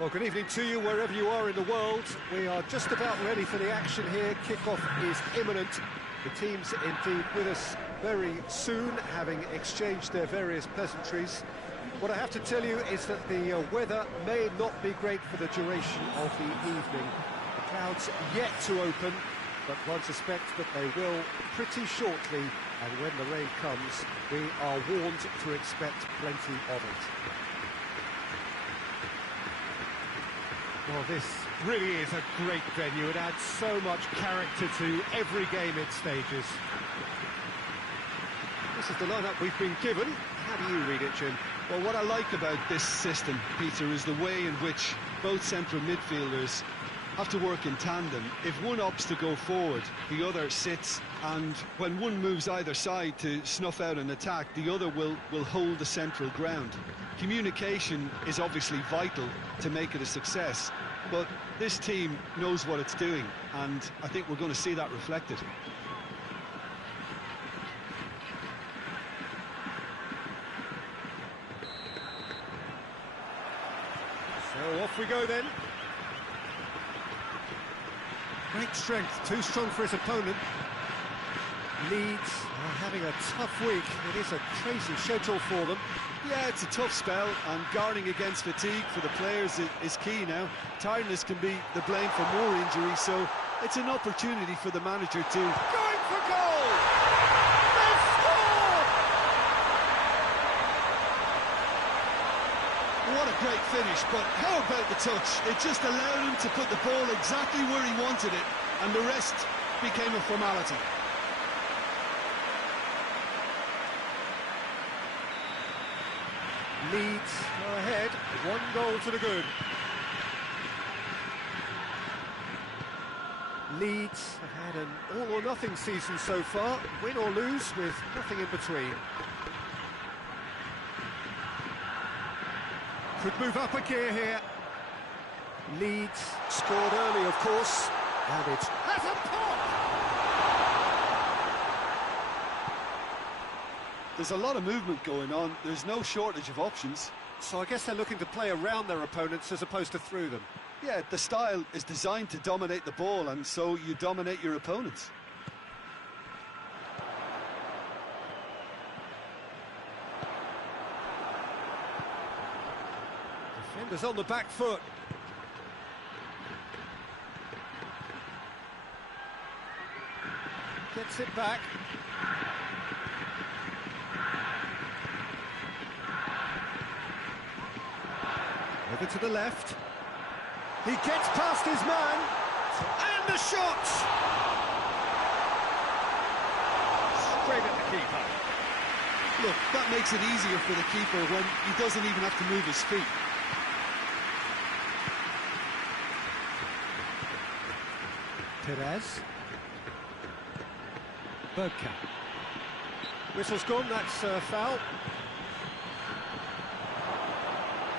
Well, good evening to you, wherever you are in the world. We are just about ready for the action here. Kick-off is imminent. The teams indeed with us very soon, having exchanged their various pleasantries. What I have to tell you is that the weather may not be great for the duration of the evening. The clouds yet to open, but one suspects that they will pretty shortly, and when the rain comes, we are warned to expect plenty of it. Well, this really is a great venue. It adds so much character to every game it stages. This is the lineup we've been given. How do you read it, Jim? Well, what I like about this system, Peter, is the way in which both central midfielders have to work in tandem. If one opts to go forward, the other sits, and when one moves either side to snuff out an attack, the other will hold the central ground. Communication is obviously vital to make it a success, but this team knows what it's doing, and I think we're going to see that reflected. So off we go then. Great strength, too strong for his opponent. Leeds are having a tough week. It is a crazy schedule for them. Yeah, it's a tough spell, and guarding against fatigue for the players is key now. Tiredness can be the blame for more injuries, so it's an opportunity for the manager to... Going for goal! They've scored! What a great finish, but how about the touch? It just allowed him to put the ball exactly where he wanted it, and the rest became a formality. Leeds are ahead, 1 goal to the good. Leeds have had an all-or-nothing season so far, win or lose with nothing in between. Could move up a gear here. Leeds scored early, of course, and it has a pop! There's a lot of movement going on. There's no shortage of options. So I guess they're looking to play around their opponents as opposed to through them. Yeah, the style is designed to dominate the ball, and so you dominate your opponents. Defenders on the back foot. Gets it back. Over to the left. He gets past his man. And the shot! Straight at the keeper. Look, that makes it easier for the keeper when he doesn't even have to move his feet. Perez. Bergkamp. Whistle's gone, that's a foul.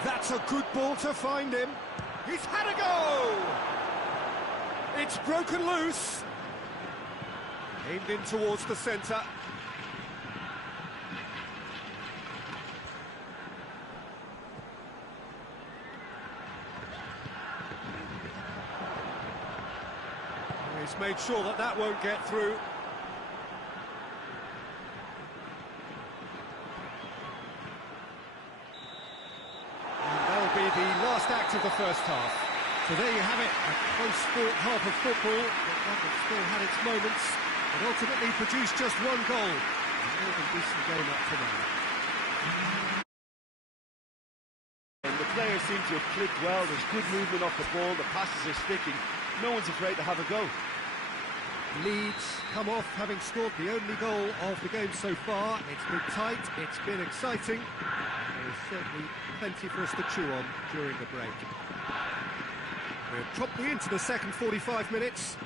That's a good ball to find him. He's had a go! It's broken loose. Aimed in towards the centre. He's made sure that that won't get through. Be the last act of the first half. So there you have it, a close-fought half of football, but one that still had its moments, and ultimately produced just 1 goal. A more than decent game up to now. And the players seem to have clicked well. There's good movement off the ball, the passes are sticking. No one's afraid to have a go. Leeds come off having scored the only goal of the game so far. It's been tight, it's been exciting. There's certainly plenty for us to chew on during the break. We're promptly into the second 45 minutes.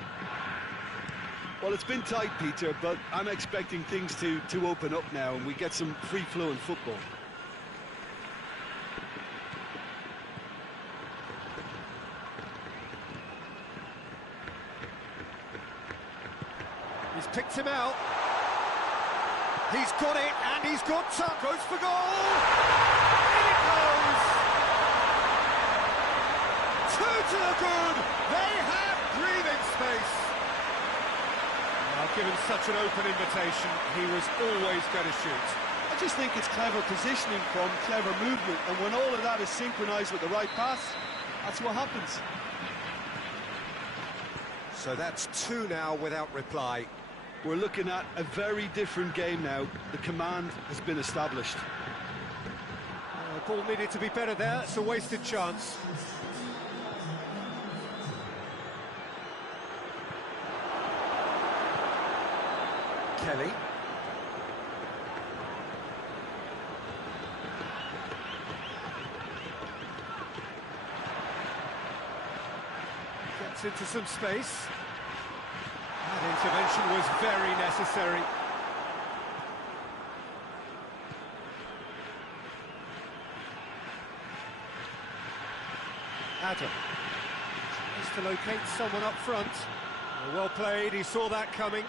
Well, it's been tight, Peter, but I'm expecting things to open up now and we get some free-flowing football. He's picked him out. He's got it, and he's got time. Goes for goal! In it goes! Two to the good. They have breathing space. Now, given such an open invitation, he was always going to shoot. I just think it's clever positioning from clever movement, and when all of that is synchronised with the right pass, that's what happens. So that's two now without reply. We're looking at a very different game now. The command has been established. Ball needed to be better there. It's a wasted chance. Kelly. Gets into some space. That intervention was very necessary. Adam tries to locate someone up front. Well played, he saw that coming.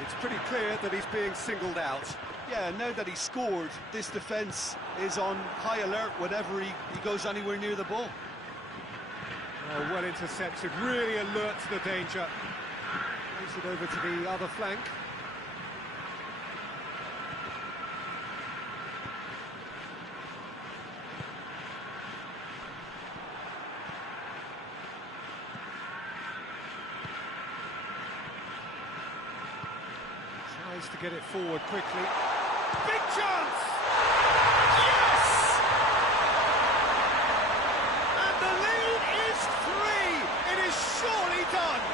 It's pretty clear that he's being singled out. Yeah, now that he scored, this defence is on high alert whenever he goes anywhere near the ball. Oh, well intercepted, really alert to the danger. Plays it over to the other flank. Tries to get it forward quickly. Big chance! Yes! And the lead is 3! It is surely done!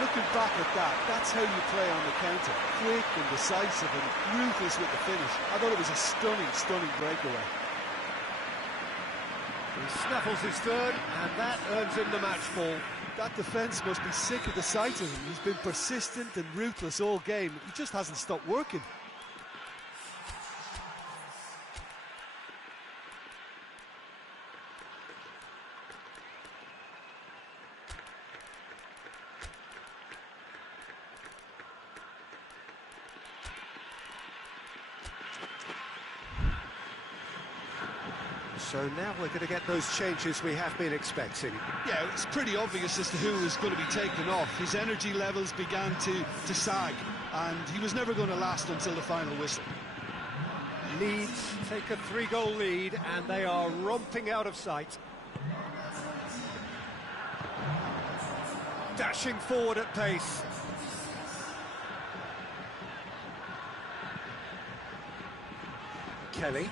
Looking back at that, that's how you play on the counter. Quick and decisive and ruthless with the finish. I thought it was a stunning, stunning breakaway. He snaffles his third, and that earns him the match ball. That defence must be sick of the sight of him. He's been persistent and ruthless all game. He just hasn't stopped working. So now we're going to get those changes we have been expecting. Yeah, it's pretty obvious as to who was going to be taken off. His energy levels began to sag, and he was never going to last until the final whistle. Leeds take a 3-goal lead, and they are romping out of sight. Dashing forward at pace. Kelly.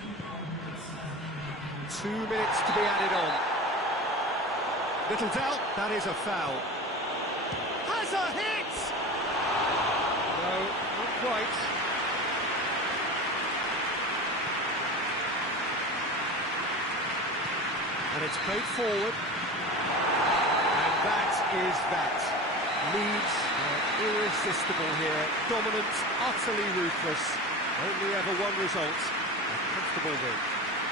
2 minutes to be added on. Little doubt, that is a foul. Has a hit! No, not quite. And it's played forward. And that is that. Leeds are irresistible here. Dominant, utterly ruthless. Only ever one result. A comfortable win.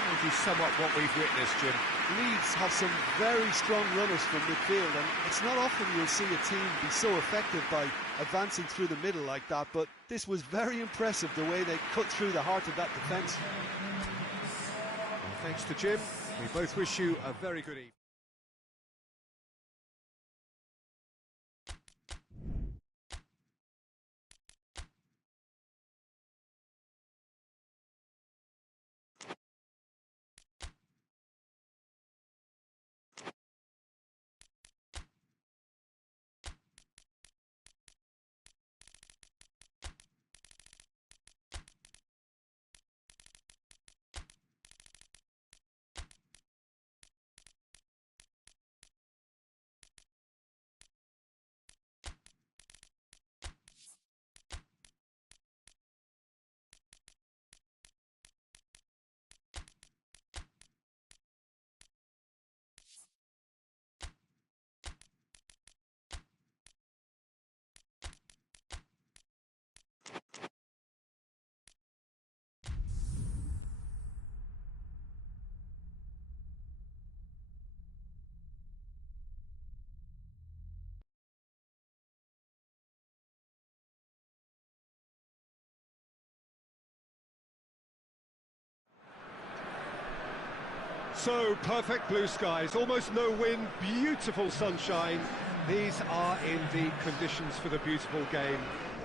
How would you sum up what we've witnessed, Jim? Leeds have some very strong runners from midfield, and it's not often you'll see a team be so effective by advancing through the middle like that, but this was very impressive the way they cut through the heart of that defence. Well, thanks to Jim. We both wish you a very good evening. So, perfect blue skies, almost no wind, beautiful sunshine. These are indeed conditions for the beautiful game.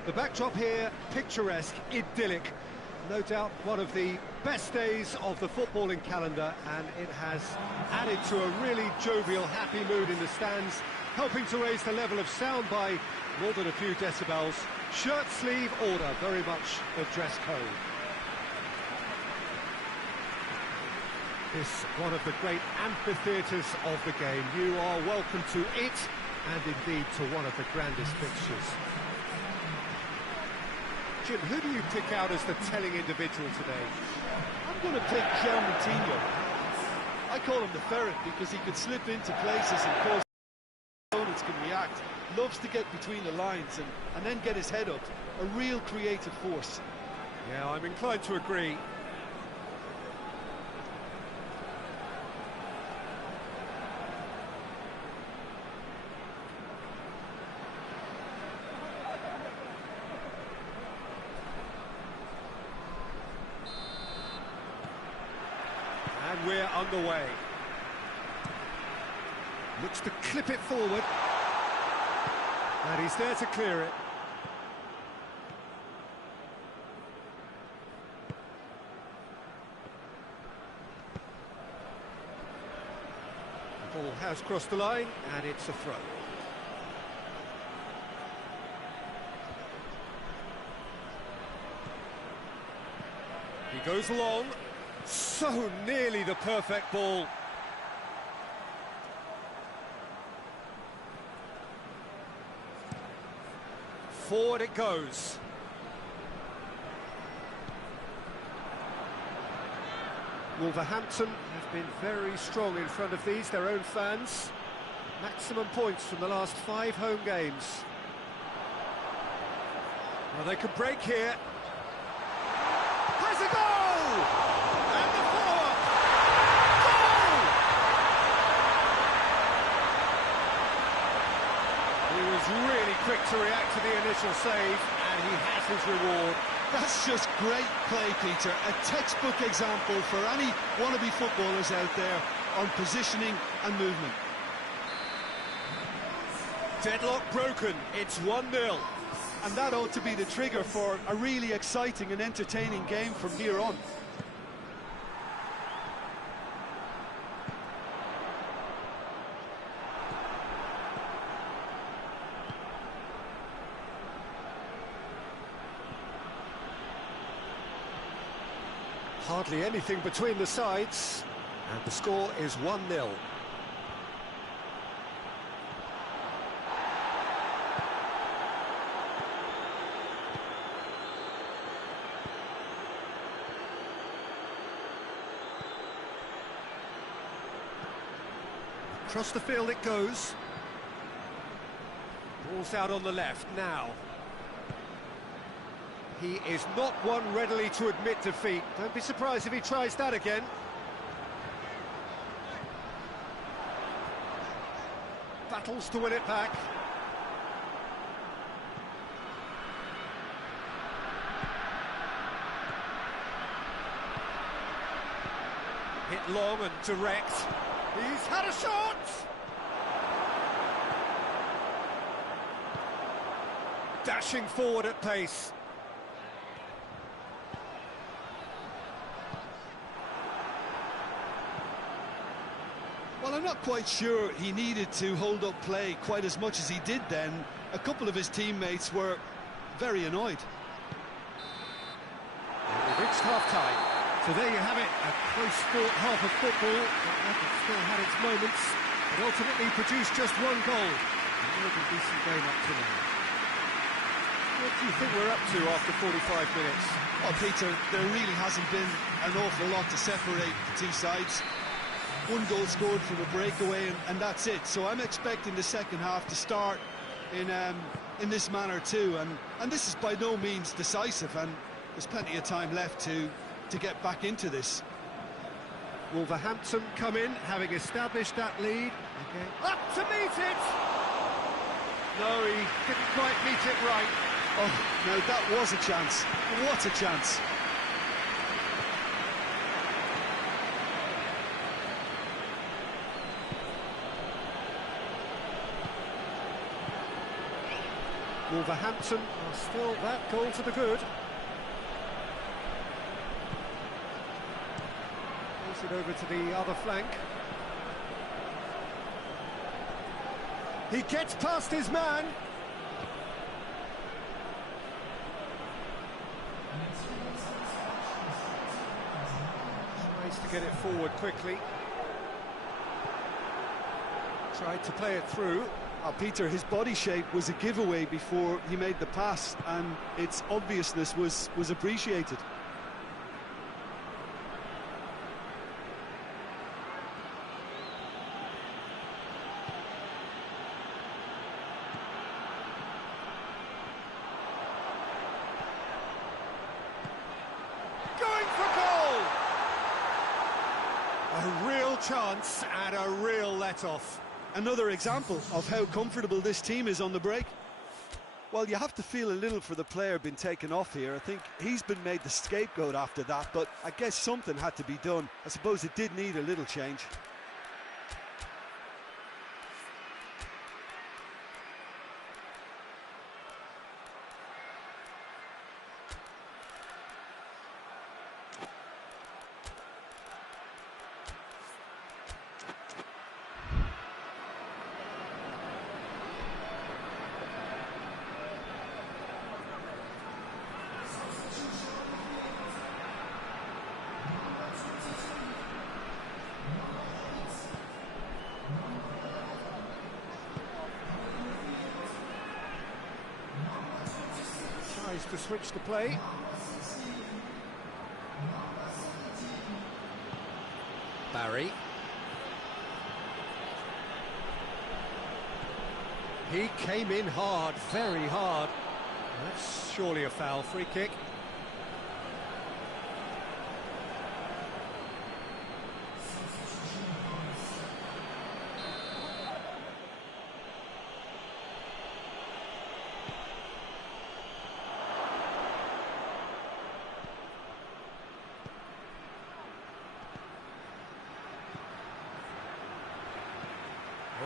The backdrop here, picturesque, idyllic. No doubt one of the best days of the footballing calendar, and it has added to a really jovial, happy mood in the stands, helping to raise the level of sound by more than a few decibels. Shirt sleeve order, very much the dress code. This one of the great amphitheatres of the game. You are welcome to it, and indeed to one of the grandest fixtures. Jim, who do you pick out as the telling individual today? I'm going to pick João Moutinho. I call him the ferret because he could slip into places and cause opponents can react. Loves to get between the lines and then get his head up. A real creative force. Yeah, I'm inclined to agree. And we're underway. Looks to clip it forward. And he's there to clear it. The ball has crossed the line, and it's a throw. He goes long. So nearly the perfect ball. Forward it goes. Wolverhampton have been very strong in front of their own fans. Maximum points from the last 5 home games. Well, they could break here. Has a goal! And the follow-up! Goal! He was really quick to react to the initial save, and he has his reward. That's just great play, Peter. A textbook example for any wannabe footballers out there on positioning and movement. Deadlock broken, it's 1-0. And that ought to be the trigger for a really exciting and entertaining game from here on. Hardly anything between the sides, and the score is 1-0. Across the field it goes. Ball's out on the left now. He is not one readily to admit defeat. Don't be surprised if he tries that again. Battles to win it back. Hit long and direct. He's had a shot! Dashing forward at pace. Well, I'm not quite sure he needed to hold up play quite as much as he did then. A couple of his teammates were very annoyed. We've reached half-time. So there you have it, a close-fought half of football that still had its moments, but ultimately produced just 1 goal. A really decent game up to now. What do you think we're up to after 45 minutes? Well, Peter, there really hasn't been an awful lot to separate the two sides. 1 goal scored from a breakaway, and that's it. So I'm expecting the second half to start in this manner too. And this is by no means decisive, and there's plenty of time left to get back into this. Wolverhampton come in, having established that lead. Okay. Up to meet it! No, he didn't quite meet it right. Oh, no, that was a chance. What a chance. Wolverhampton are still that goal to the good. Plays it over to the other flank. He gets past his man. Tries to get it forward quickly. Tried to play it through. Peter, his body shape was a giveaway before he made the pass, and its obviousness was appreciated. Going for goal! A real chance and a real let-off. Another example of how comfortable this team is on the break. Well, you have to feel a little for the player being taken off here. I think he's been made the scapegoat after that, but I guess something had to be done. I suppose it did need a little change. Tries to switch the play. Barry. He came in hard, very hard. That's surely a foul. Free kick.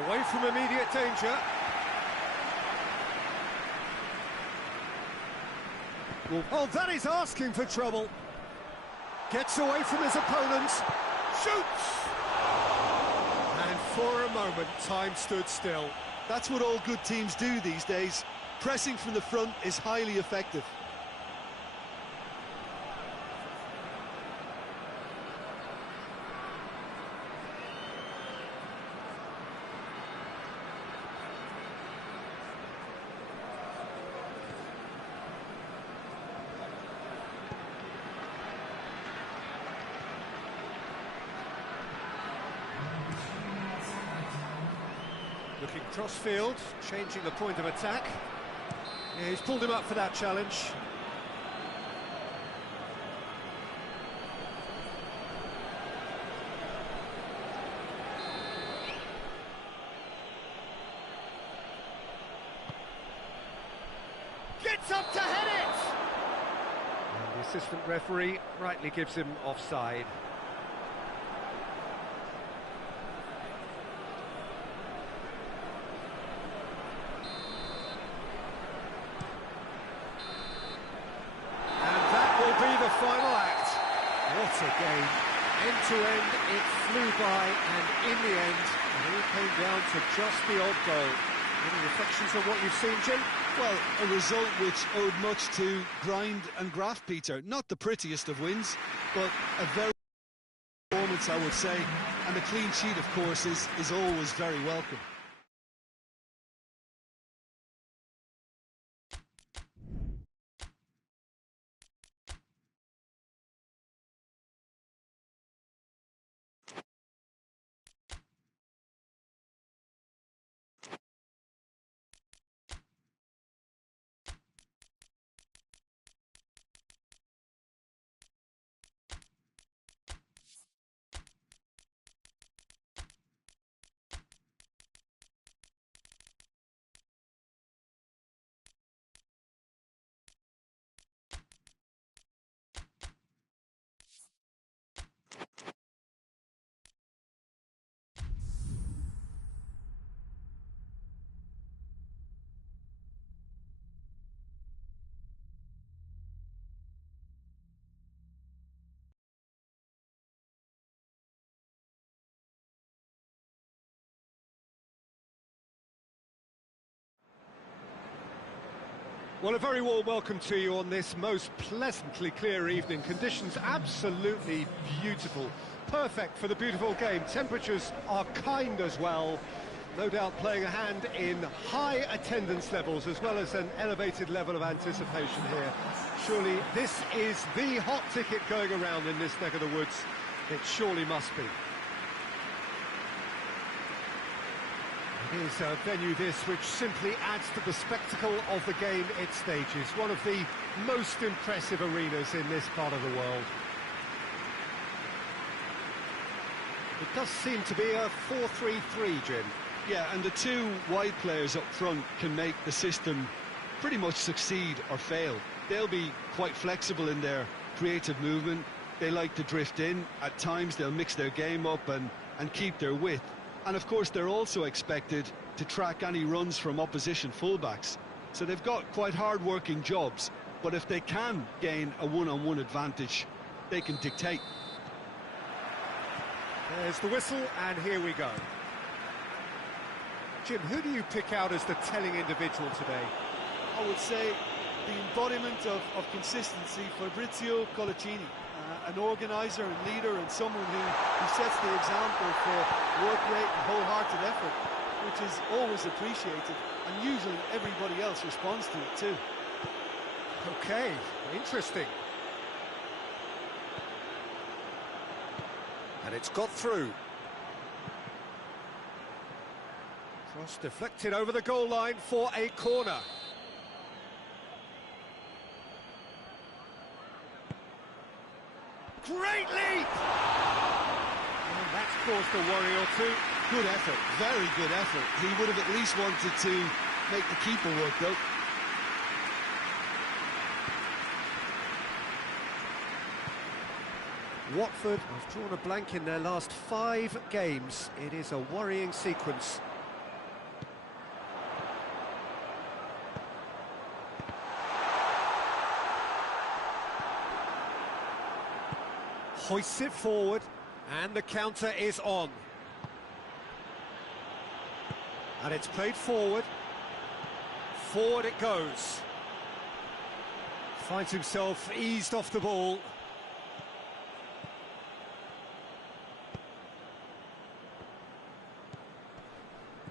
Away from immediate danger. Oh, that is asking for trouble. Gets away from his opponent. Shoots! And for a moment, time stood still. That's what all good teams do these days. Pressing from the front is highly effective. Looking cross-field, changing the point of attack. Yeah, he's pulled him up for that challenge. Gets up to head it! And the assistant referee rightly gives him offside. Final act. What a game. End to end, it flew by, and in the end, it all came down to just the odd goal. Any reflections on what you've seen, Jim? Well, a result which owed much to grind and graft, Peter. Not the prettiest of wins, but a very good performance, I would say. And a clean sheet, of course, is always very welcome. Well, a very warm welcome to you on this most pleasantly clear evening. Conditions absolutely beautiful. Perfect for the beautiful game. Temperatures are kind as well. No doubt playing a hand in high attendance levels as well as an elevated level of anticipation here. Surely this is the hot ticket going around in this neck of the woods. It surely must be. It is a venue this which simply adds to the spectacle of the game it stages. One of the most impressive arenas in this part of the world. It does seem to be a 4-3-3, Jim. Yeah, and the two wide players up front can make the system pretty much succeed or fail. They'll be quite flexible in their creative movement. They like to drift in. At times they'll mix their game up and keep their width. And of course they're also expected to track any runs from opposition fullbacks. So they've got quite hard-working jobs, but if they can gain a one-on-one advantage, they can dictate. There's the whistle, and here we go. Jim, who do you pick out as the telling individual today? I would say the embodiment of consistency, Fabrizio Colaccini. An organiser and leader and someone who sets the example for work rate and wholehearted effort, which is always appreciated, and usually everybody else responds to it too. Okay, interesting. And it's got through. Cross deflected over the goal line for a corner. Great leap! And that's caused a worry or two. Good effort, very good effort. He would have at least wanted to make the keeper work, though. Watford have drawn a blank in their last 5 games. It is a worrying sequence. Hoists it forward, and the counter is on. And it's played forward. Forward it goes. Finds himself eased off the ball.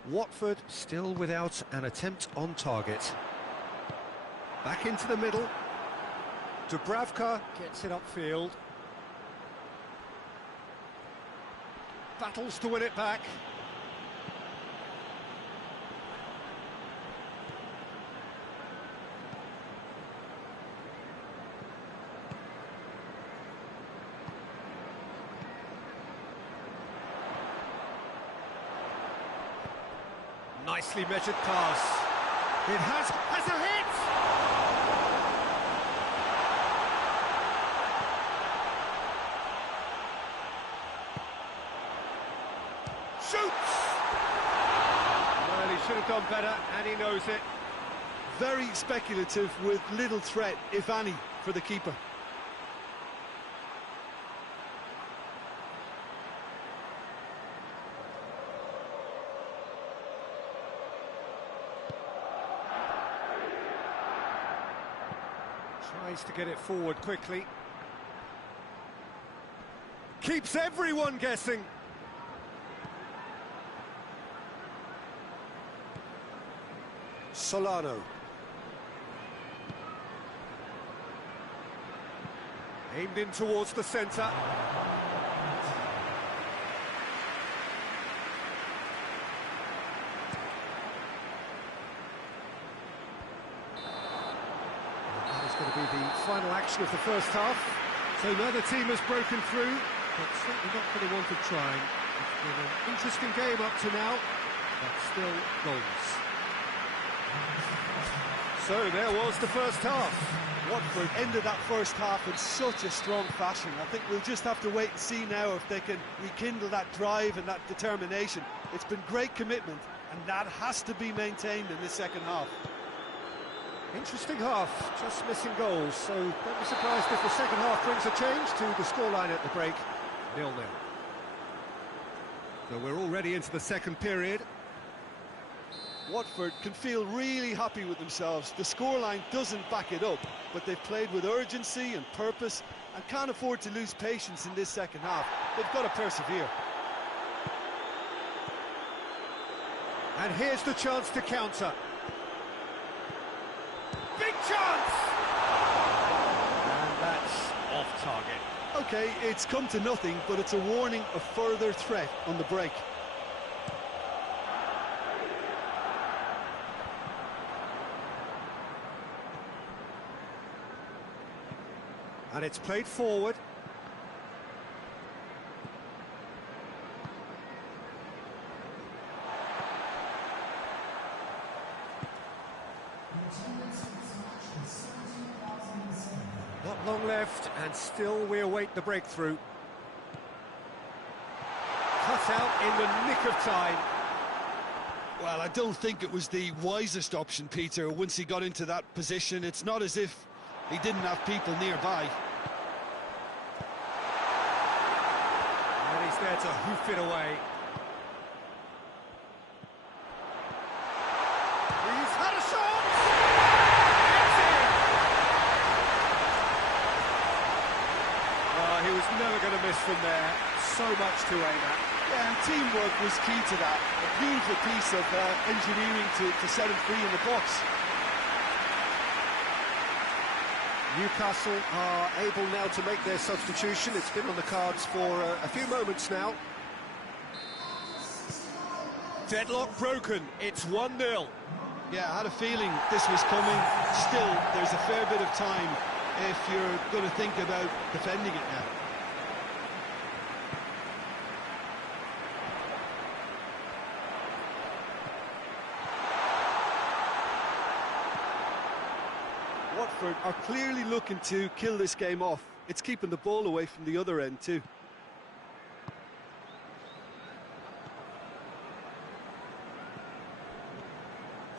Watford still without an attempt on target. Back into the middle. Dubravka gets it upfield. Battles to win it back. Nicely measured pass. It has a hit! Shoots! Well, he should have done better, and he knows it. Very speculative with little threat, if any, for the keeper. Tries to get it forward quickly. Keeps everyone guessing. Solano. Aimed in towards the centre. That is going to be the final action of the first half. So neither team has broken through, but certainly not for the want of trying. It's been an interesting game up to now, but still goals. So there was the first half. Watford ended that first half in such a strong fashion. I think we'll just have to wait and see now if they can rekindle that drive and that determination. It's been great commitment, and that has to be maintained in this second half. Interesting half, just missing goals, so don't be surprised if the second half brings a change to the scoreline at the break. 0-0. So we're already into the second period. Watford can feel really happy with themselves. The scoreline doesn't back it up, but they've played with urgency and purpose and can't afford to lose patience in this second half. They've got to persevere. And here's the chance to counter. Big chance! And that's off target. Okay, it's come to nothing, but it's a warning of further threat on the break. And it's played forward. Not long left, and still we await the breakthrough. Cut out in the nick of time. Well, I don't think it was the wisest option, Peter, once he got into that position. It's not as if he didn't have people nearby. And he's there to hoof it away. He's had a shot! It's in! Oh, he was never going to miss from there. So much to aim at. Yeah, and teamwork was key to that. A beautiful piece of engineering to set him free in the box. Newcastle are able now to make their substitution. It's been on the cards for a few moments now. Deadlock broken. It's 1-0. Yeah, I had a feeling this was coming. Still, there's a fair bit of time if you're going to think about defending it now. Watford are clearly looking to kill this game off. It's keeping the ball away from the other end too.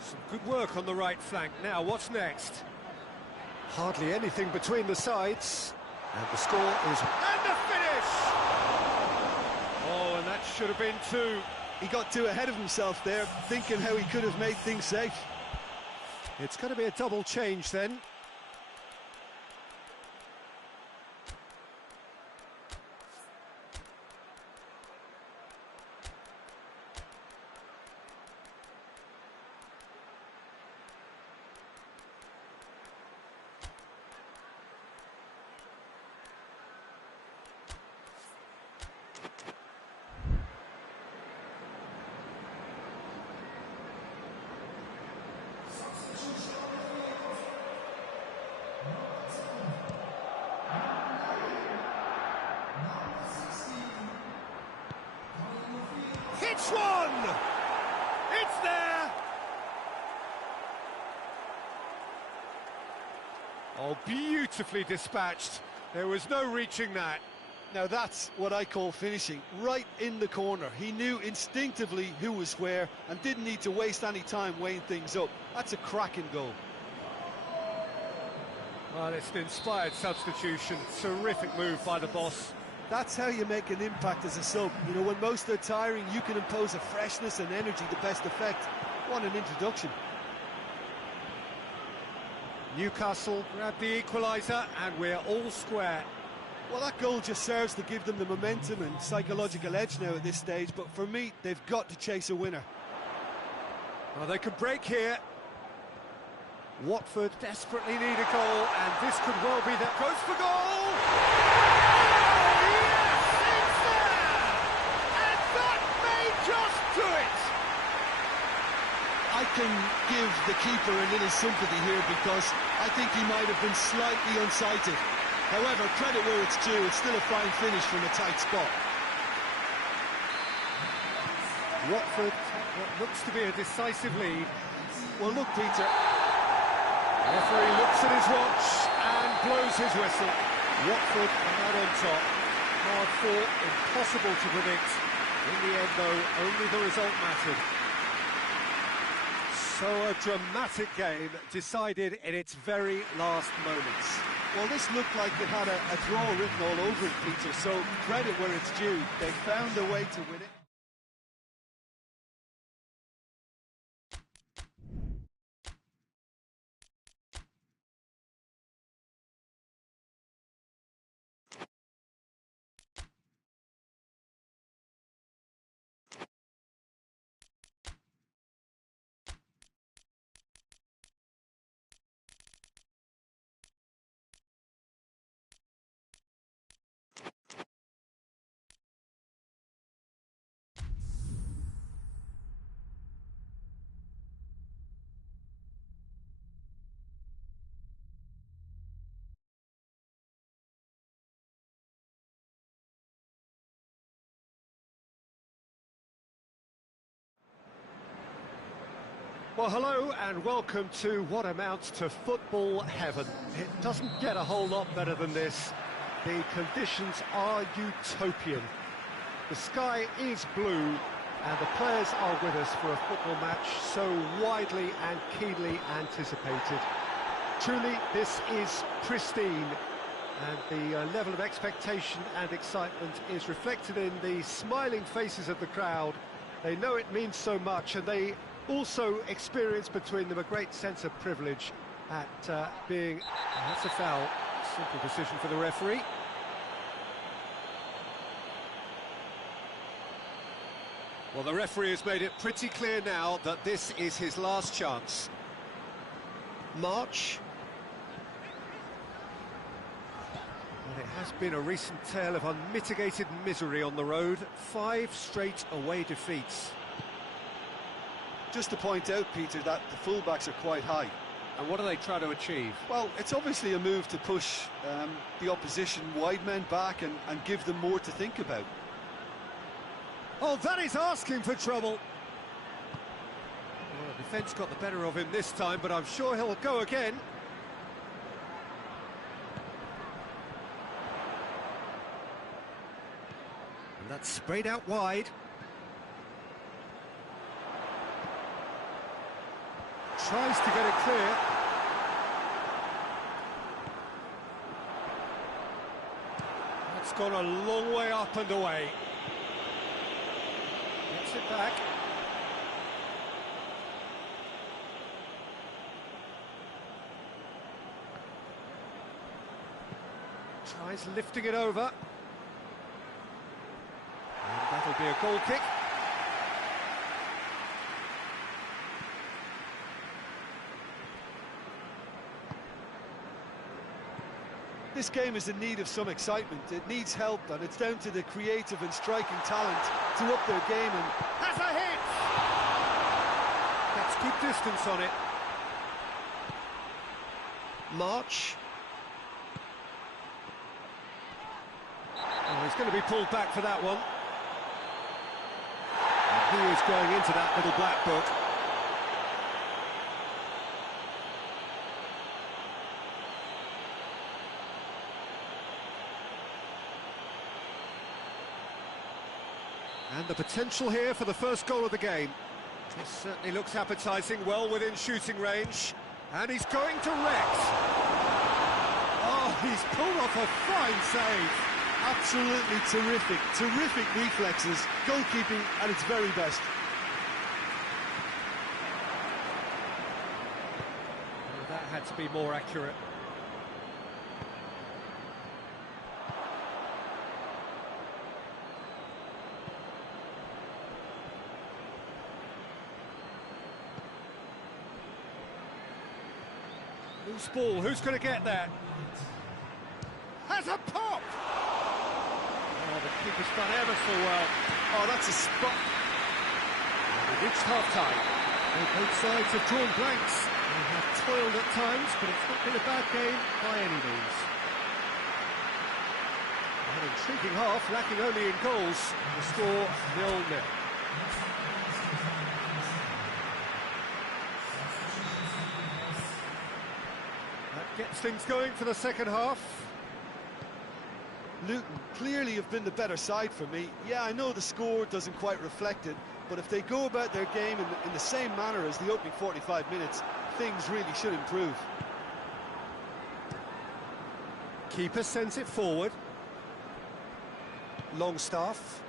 Some good work on the right flank. Now, what's next? Hardly anything between the sides. And the score is... And the finish! Oh, and that should have been two. He got too ahead of himself there, thinking how he could have made things safe. It's going to be a double change then. It's one! It's there! Oh, beautifully dispatched. There was no reaching that. Now that's what I call finishing, right in the corner. He knew instinctively who was where and didn't need to waste any time weighing things up. That's a cracking goal. Well, it's an inspired substitution. Terrific move by the boss. That's how you make an impact as a sub. You know, when most are tiring, you can impose a freshness and energy to best effect. What an introduction. Newcastle grab the equaliser, and we're all square. Well, that goal just serves to give them the momentum and psychological edge now at this stage, but for me, they've got to chase a winner. Well, they could break here. Watford desperately need a goal, and this could well be that. Goes for goal! I can give the keeper a little sympathy here because I think he might have been slightly unsighted. However, credit where it's due, it's still a fine finish from a tight spot. Watford, what looks to be a decisive lead. Well, look, Peter. The referee looks at his watch and blows his whistle. Watford are out on top. Hard fought, impossible to predict. In the end, though, only the result mattered. So a dramatic game decided in its very last moments. Well, this looked like it had a draw written all over it, Peter, so credit where it's due. They found a way to win it. Well, hello and welcome to what amounts to football heaven. It doesn't get a whole lot better than this. The conditions are utopian. The sky is blue and the players are with us for a football match so widely and keenly anticipated. Truly, this is pristine, and the level of expectation and excitement is reflected in the smiling faces of the crowd. They know it means so much, and they also experience between them a great sense of privilege at being... That's a foul. Simple decision for the referee. Well, the referee has made it pretty clear now that this is his last chance. March. Well, it has been a recent tale of unmitigated misery on the road. 5 straight away defeats. Just to point out, Peter, that the fullbacks are quite high. And what are they trying to achieve? Well, it's obviously a move to push the opposition wide men back and give them more to think about. Oh, that is asking for trouble. Well, the defence got the better of him this time, but I'm sure he'll go again. And that's sprayed out wide. Tries to get it clear. That's gone a long way up and away. Gets it back. Tries lifting it over. And that'll be a goal kick. This game is in need of some excitement. It needs help, and it's down to the creative and striking talent to up their game. And has a hit! Gets good distance on it. March. Oh, he's going to be pulled back for that one. And he is going into that little black book. And the potential here for the first goal of the game. This certainly looks appetising, well within shooting range. And he's going direct. Oh, he's pulled off a fine save. absolutely terrific, terrific reflexes, goalkeeping at its very best. Well, that had to be more accurate. Loose ball, who's going to get that? Has a pop! Oh, the keeper's done ever so well. Oh, that's a spot. We've reached half-time. Both sides have drawn blanks. They have toiled at times, but it's not been a bad game by any means. An intriguing half, lacking only in goals. The score 0-0. Gets things going for the second half. Luton clearly have been the better side for me. Yeah, I know the score doesn't quite reflect it, but if they go about their game in the same manner as the opening 45 minutes, things really should improve. Keeper sends it forward. Longstaff.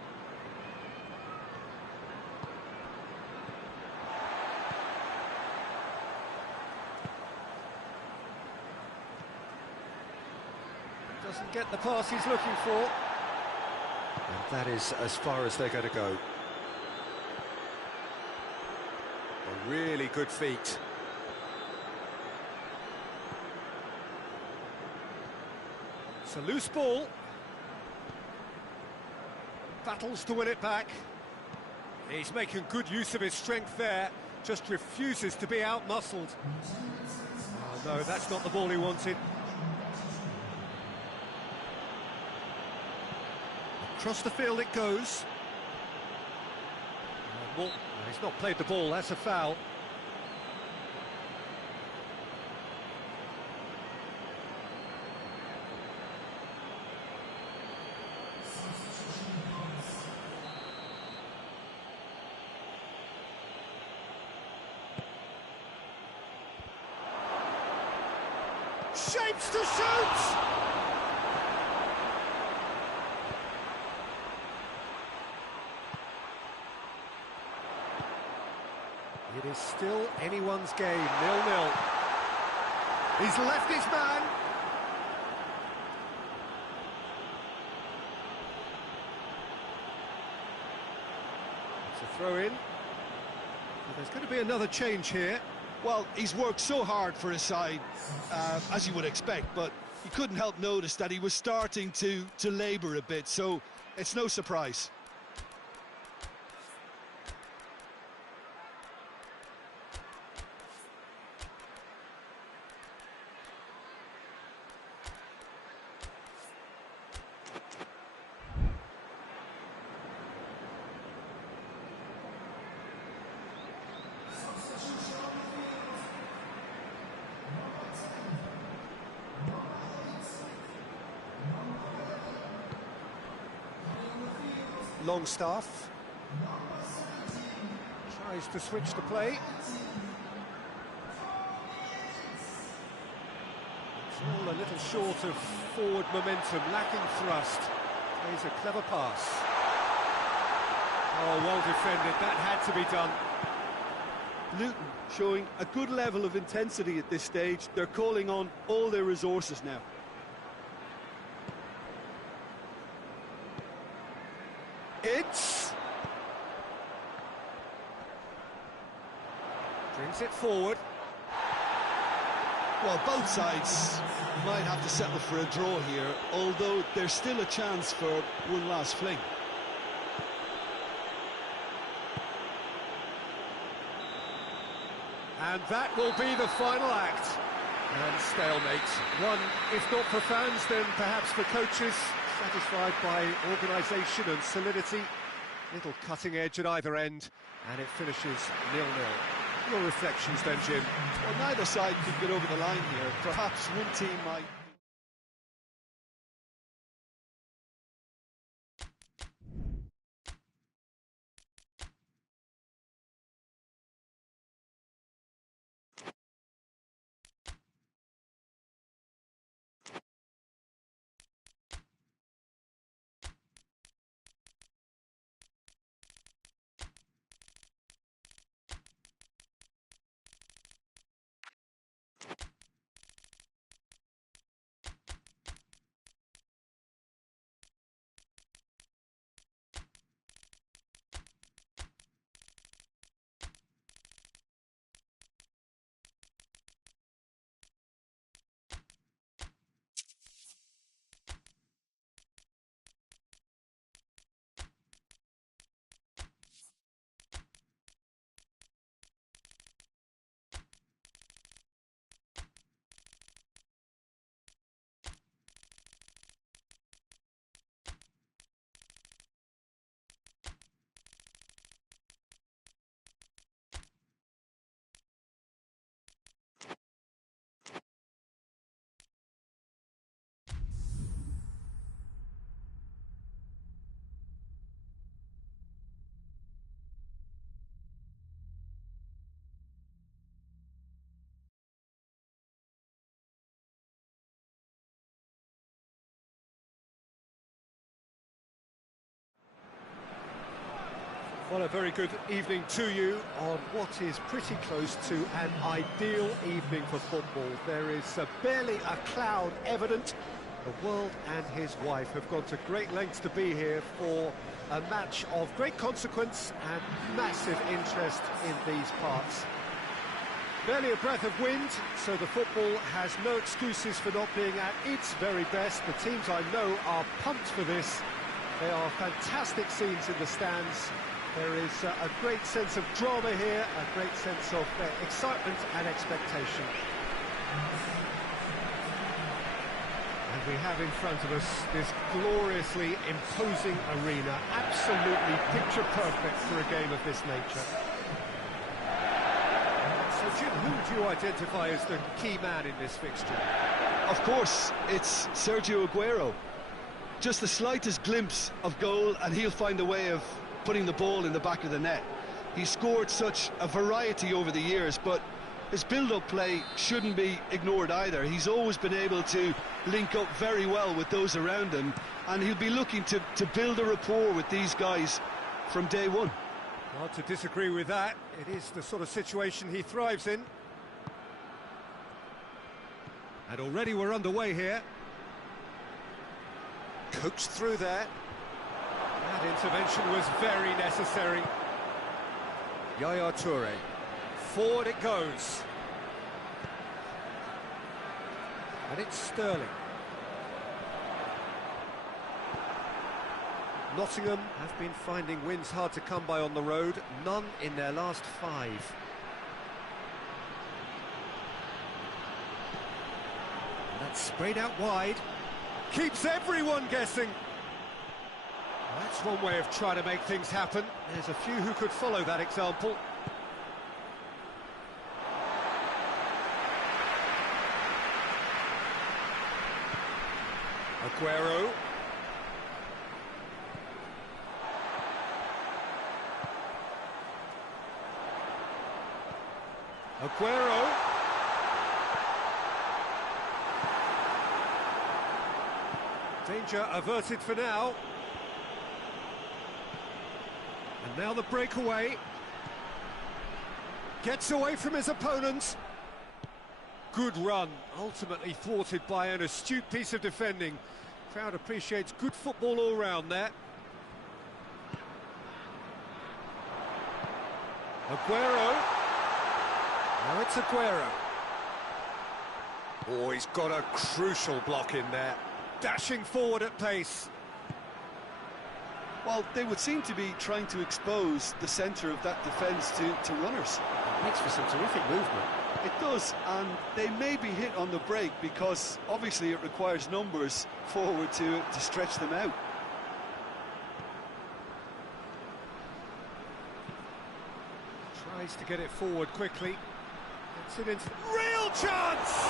Doesn't get the pass he's looking for. And that is as far as they're going to go. A really good feat. It's a loose ball. Battles to win it back. He's making good use of his strength there. Just refuses to be out-muscled. Oh, no, that's not the ball he wanted. Across the field it goes. He's not played the ball, that's a foul. Shapes to shoot! It is still anyone's game, 0-0. He's left his man. It's a throw in. Well, there's going to be another change here. Well, he's worked so hard for his side, as you would expect, but you couldn't help notice that he was starting to labour a bit, so it's no surprise. Longstaff tries to switch the play. It's all a little short of forward momentum, lacking thrust. Plays a clever pass. Oh, well defended, that had to be done. Luton showing a good level of intensity at this stage. They're calling on all their resources now. It's brings it forward. Well, both sides might have to settle for a draw here, although there's still a chance for one last fling. And that will be the final act. And stalemate. One, if not for fans, then perhaps for coaches, satisfied by organisation and solidity. Little cutting edge at either end, and it finishes 0-0. Your reflections then, Jim? Well, neither side could get over the line here. Perhaps one team might... Well, a very good evening to you on what is pretty close to an ideal evening for football. There is barely a cloud evident. The world and his wife have gone to great lengths to be here for a match of great consequence and massive interest in these parts. Barely a breath of wind, so the football has no excuses for not being at its very best. The teams I know are pumped for this. There are fantastic scenes in the stands. There is a great sense of drama here, a great sense of excitement and expectation. And we have in front of us this gloriously imposing arena, absolutely picture perfect for a game of this nature. So Jim, who would you identify as the key man in this fixture? Of course, it's Sergio Aguero. Just the slightest glimpse of goal and he'll find a way of putting the ball in the back of the net. He's scored such a variety over the years, but His build-up play shouldn't be ignored either. He's always been able to link up very well with those around him, and he'll be looking to build a rapport with these guys from day one. Hard to disagree with that. It is the sort of situation he thrives in. And already we're underway here. Coaxed through there. That intervention was very necessary. Yaya Toure. Forward it goes. And it's Sterling. Nottingham have been finding wins hard to come by on the road, none in their last 5. And that's sprayed out wide, keeps everyone guessing. Well, that's one way of trying to make things happen. There's a few who could follow that example. Aguero. Aguero. Danger averted for now. And now the breakaway. Gets away from his opponents. Good run, ultimately thwarted by an astute piece of defending. Crowd appreciates good football all round there. Aguero. Now it's Aguero. Oh, he's got a crucial block in there. Dashing forward at pace. Well, they would seem to be trying to expose the centre of that defence to runners. It makes for some terrific movement. It does, and they may be hit on the break because obviously it requires numbers forward to stretch them out. Tries to get it forward quickly. Gets it into real chance!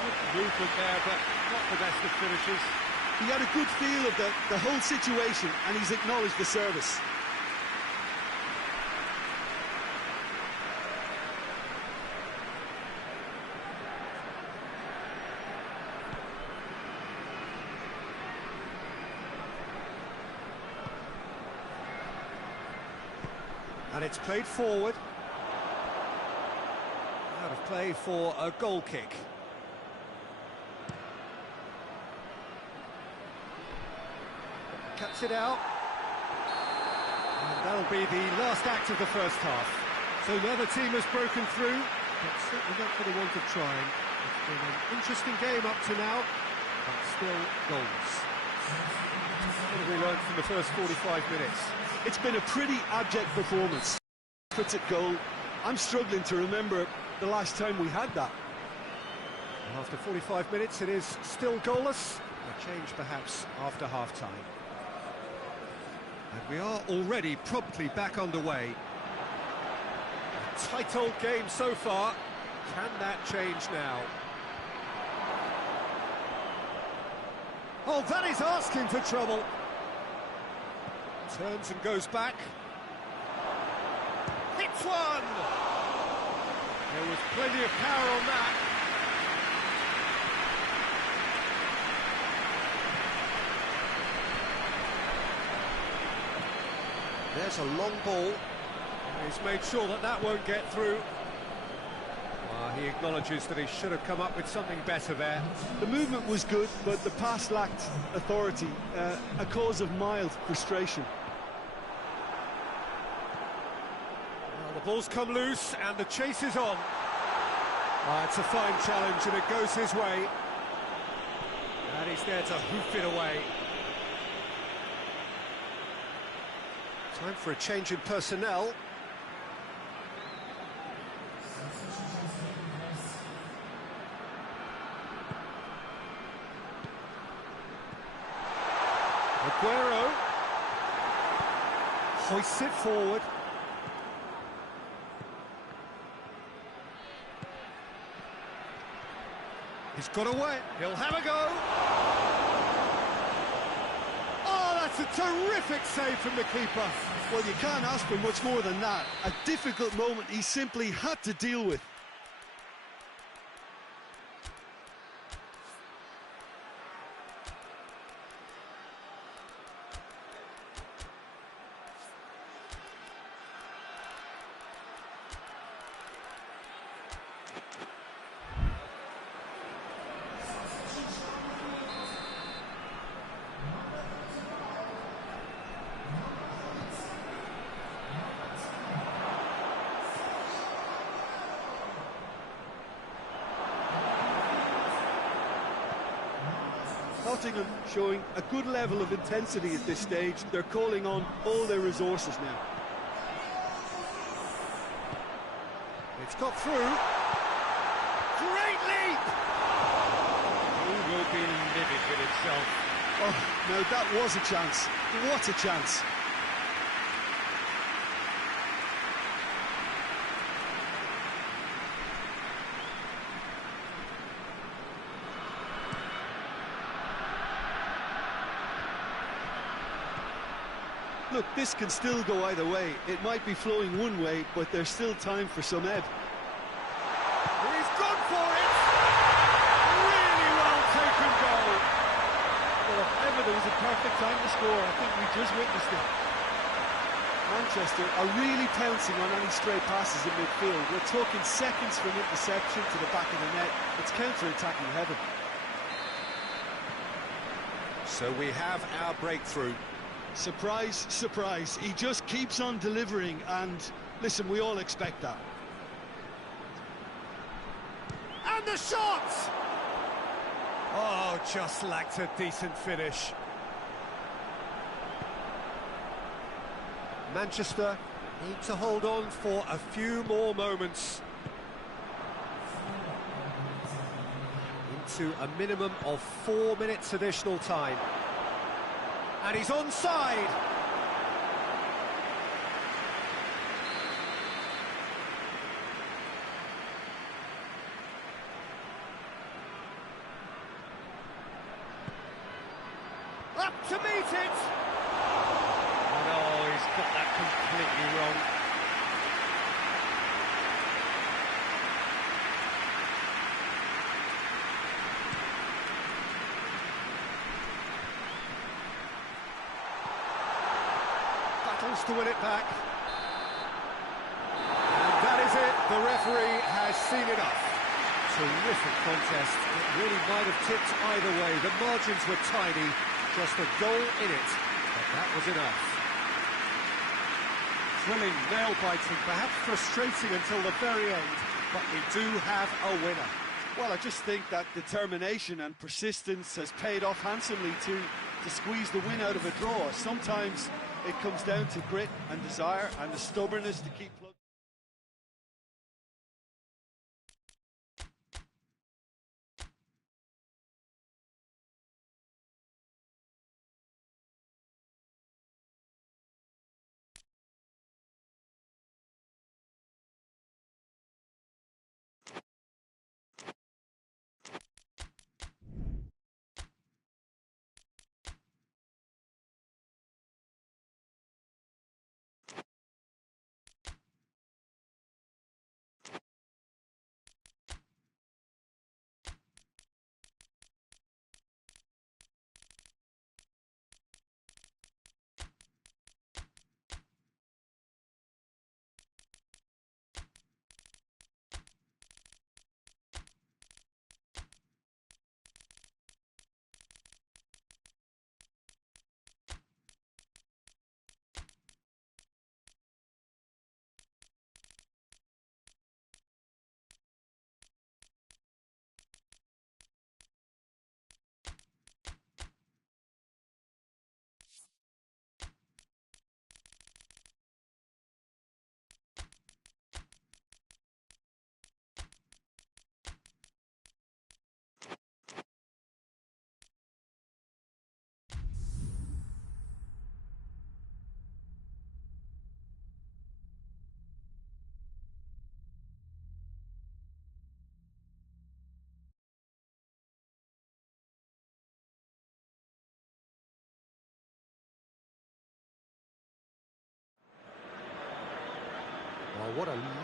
Good movement there, but not the best of finishes. He had a good feel of the whole situation, and he's acknowledged the service. And it's played forward. Out of play for a goal kick. Cuts it out. And that'll be the last act of the first half. So the other team has broken through, but certainly not for the want of trying. It's been an interesting game up to now, but still goals. What have we learned from the first 45 minutes? It's been a pretty abject performance. Puts it goal. I'm struggling to remember the last time we had that. After 45 minutes, it is still goalless. A change perhaps after half-time. And we are already promptly back underway. A tight old game so far. Can that change now? Oh, that is asking for trouble. Turns and goes back. Hits one! There was plenty of power on that. There's a long ball. He's made sure that that won't get through. He acknowledges that he should have come up with something better there. The movement was good, but the pass lacked authority, a cause of mild frustration. Well, the ball's come loose and the chase is on. It's a fine challenge and it goes his way. And he's there to hoof it away. Time for a change in personnel. Aguero hoists it forward. He's got away. He'll have a go. Oh, that's It's a terrific save from the keeper. Well, you can't ask for much more than that. A difficult moment he simply had to deal with. Nottingham showing a good level of intensity at this stage. They're calling on all their resources now. It's got through. Great leap! He will be livid with himself. Oh, now that was a chance. What a chance. Look, this can still go either way. It might be flowing one way, but there's still time for some ebb. He's gone for it! Really well taken goal. Well, if ever there was a perfect time to score, I think we just witnessed it. Manchester are really pouncing on any stray passes in midfield. We're talking seconds from interception to the back of the net. It's counter-attacking heaven. So we have our breakthrough. Surprise, surprise. He just keeps on delivering, and listen, we all expect that. And the shot! Oh, just lacked a decent finish. Manchester need to hold on for a few more moments. Into a minimum of 4 minutes additional time. And he's onside. Up to meet it. No, he's got that completely wrong. Battles to win it back. And that is it. The referee has seen enough. Terrific contest. It really might have tipped either way. The margins were tiny. Just a goal in it. But that was enough. Thrilling, nail-biting, perhaps frustrating until the very end. But we do have a winner. Well, I just think that determination and persistence has paid off handsomely to squeeze the win out of a draw. Sometimes it comes down to grit and desire and the stubbornness to keep plugging.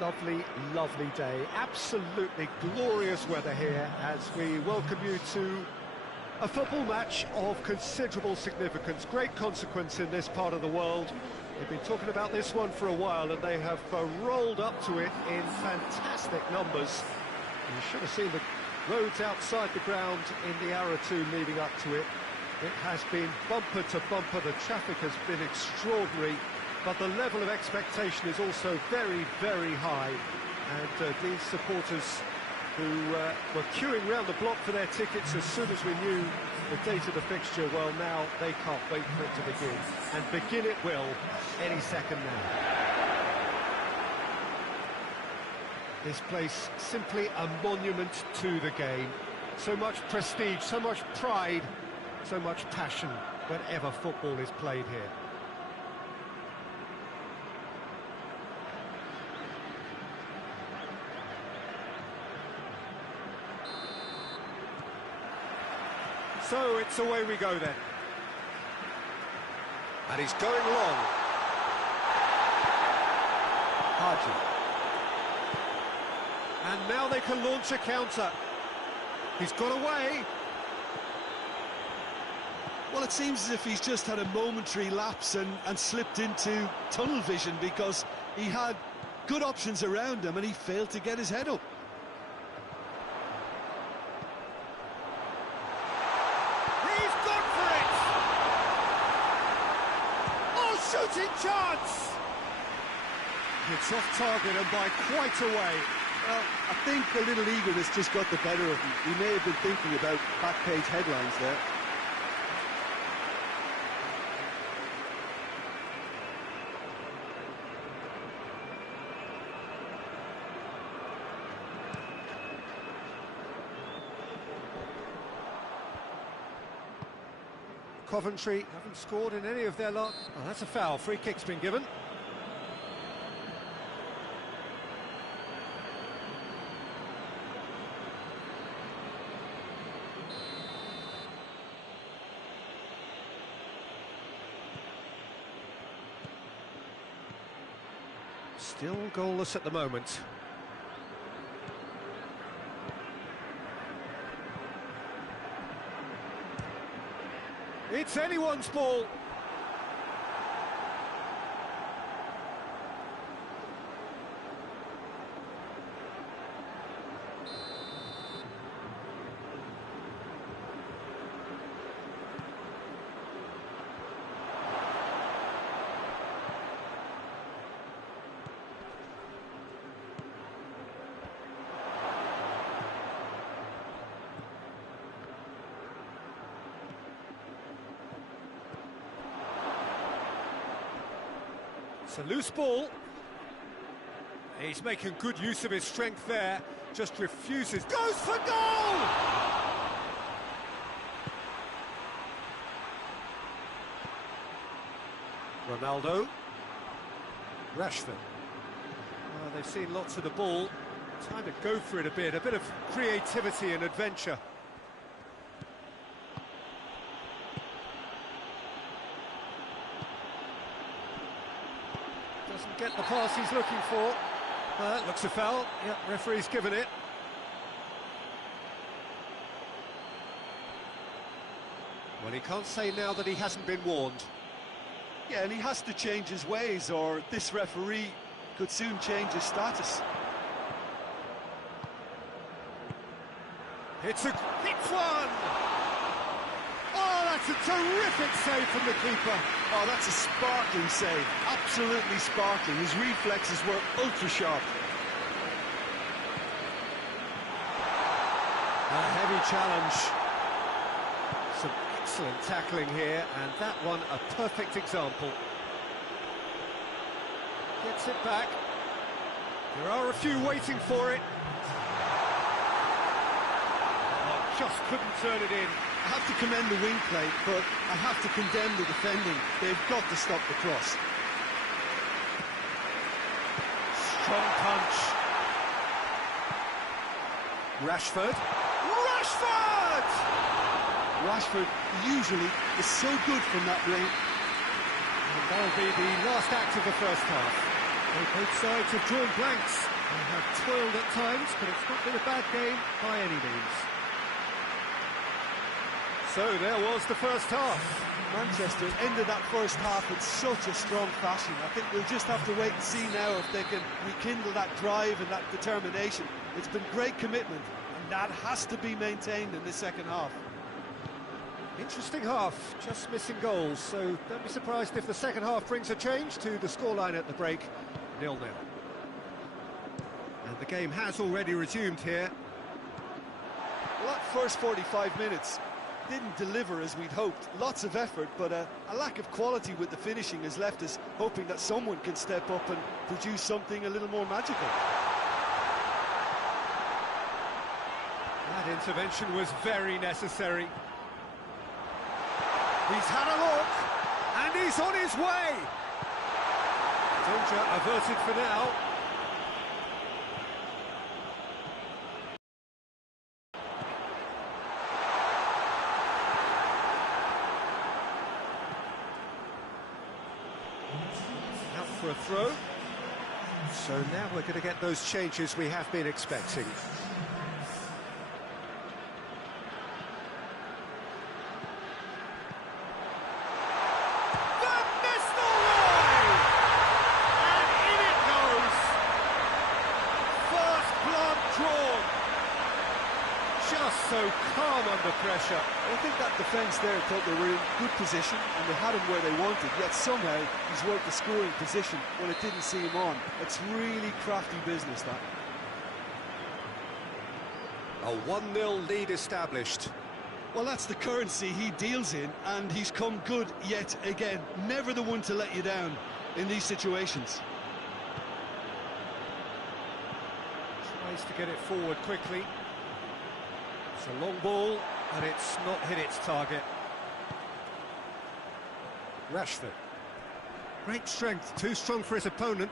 lovely, lovely day. Absolutely glorious weather here as we welcome you to a football match of considerable significance, great consequence in this part of the world. They've been talking about this one for a while and they have rolled up to it in fantastic numbers. You should have seen the roads outside the ground in the hour or two leading up to it. It has been bumper to bumper, the traffic has been extraordinary, but the level of expectation is also very, very high. And these supporters who were queuing round the block for their tickets as soon as we knew the date of the fixture, well, now they can't wait for it to begin. And begin it will any second now. This place simply a monument to the game. So much prestige, so much pride, so much passion whenever football is played here. So it's away we go then. And he's going long. Haji. And now they can launch a counter. He's got away. Well, it seems as if he's just had a momentary lapse and slipped into tunnel vision because he had good options around him and he failed to get his head up. He's gone for it! Oh, shooting chance! It's off target and by quite a way. Well, I think a little eagerness just got the better of him. He may have been thinking about back-page headlines there. Coventry haven't scored in any of their lot. Oh, that's a foul. Free kick's been given. Still goalless at the moment. It's anyone's ball. It's a loose ball. He's making good use of his strength there. Just refuses. Goes for goal! Ronaldo. Rashford. Well, they've seen lots of the ball. Time to go for it a bit of creativity and adventure. Doesn't get the pass he's looking for. Looks a foul. Yep, referee's given it. Well, he can't say now that he hasn't been warned. Yeah, and he has to change his ways or this referee could soon change his status. It's one! Oh, that's a terrific save from the keeper. Oh, that's a sparkling save. Absolutely sparkling. His reflexes were ultra sharp. A heavy challenge. Some excellent tackling here, and that one a perfect example. Gets it back. There are a few waiting for it. Oh, just couldn't turn it in. I have to commend the wing play, but I have to condemn the defending. They've got to stop the cross. Strong punch. Rashford. Rashford! Rashford usually is so good from that range. And that'll be the last act of the first half. Both sides have drawn blanks. They have toiled at times, but it's not been a bad game by any means. So there was the first half. Manchester ended that first half in such a strong fashion. I think we'll just have to wait and see now if they can rekindle that drive and that determination. It's been great commitment, and that has to be maintained in the second half. Interesting half, just missing goals, so don't be surprised if the second half brings a change to the scoreline at the break, 0-0. And the game has already resumed here. Well, that first 45 minutes didn't deliver as we'd hoped. Lots of effort, but a lack of quality with the finishing has left us hoping that someone can step up and produce something a little more magical. That intervention was very necessary. He's had a look, and he's on his way. Danger averted for now. Out for a throw. So now we're going to get those changes we have been expecting. Just so calm under pressure. I think that defence there thought they were in good position and they had him where they wanted, yet somehow he's worked the scoring position when it didn't see him on. It's really crafty business, that. A 1-0 lead established. Well, that's the currency he deals in, and he's come good yet again. Never the one to let you down in these situations. Tries to get it forward quickly. It's a long ball, and it's not hit its target. Rashford. Great strength, too strong for his opponent.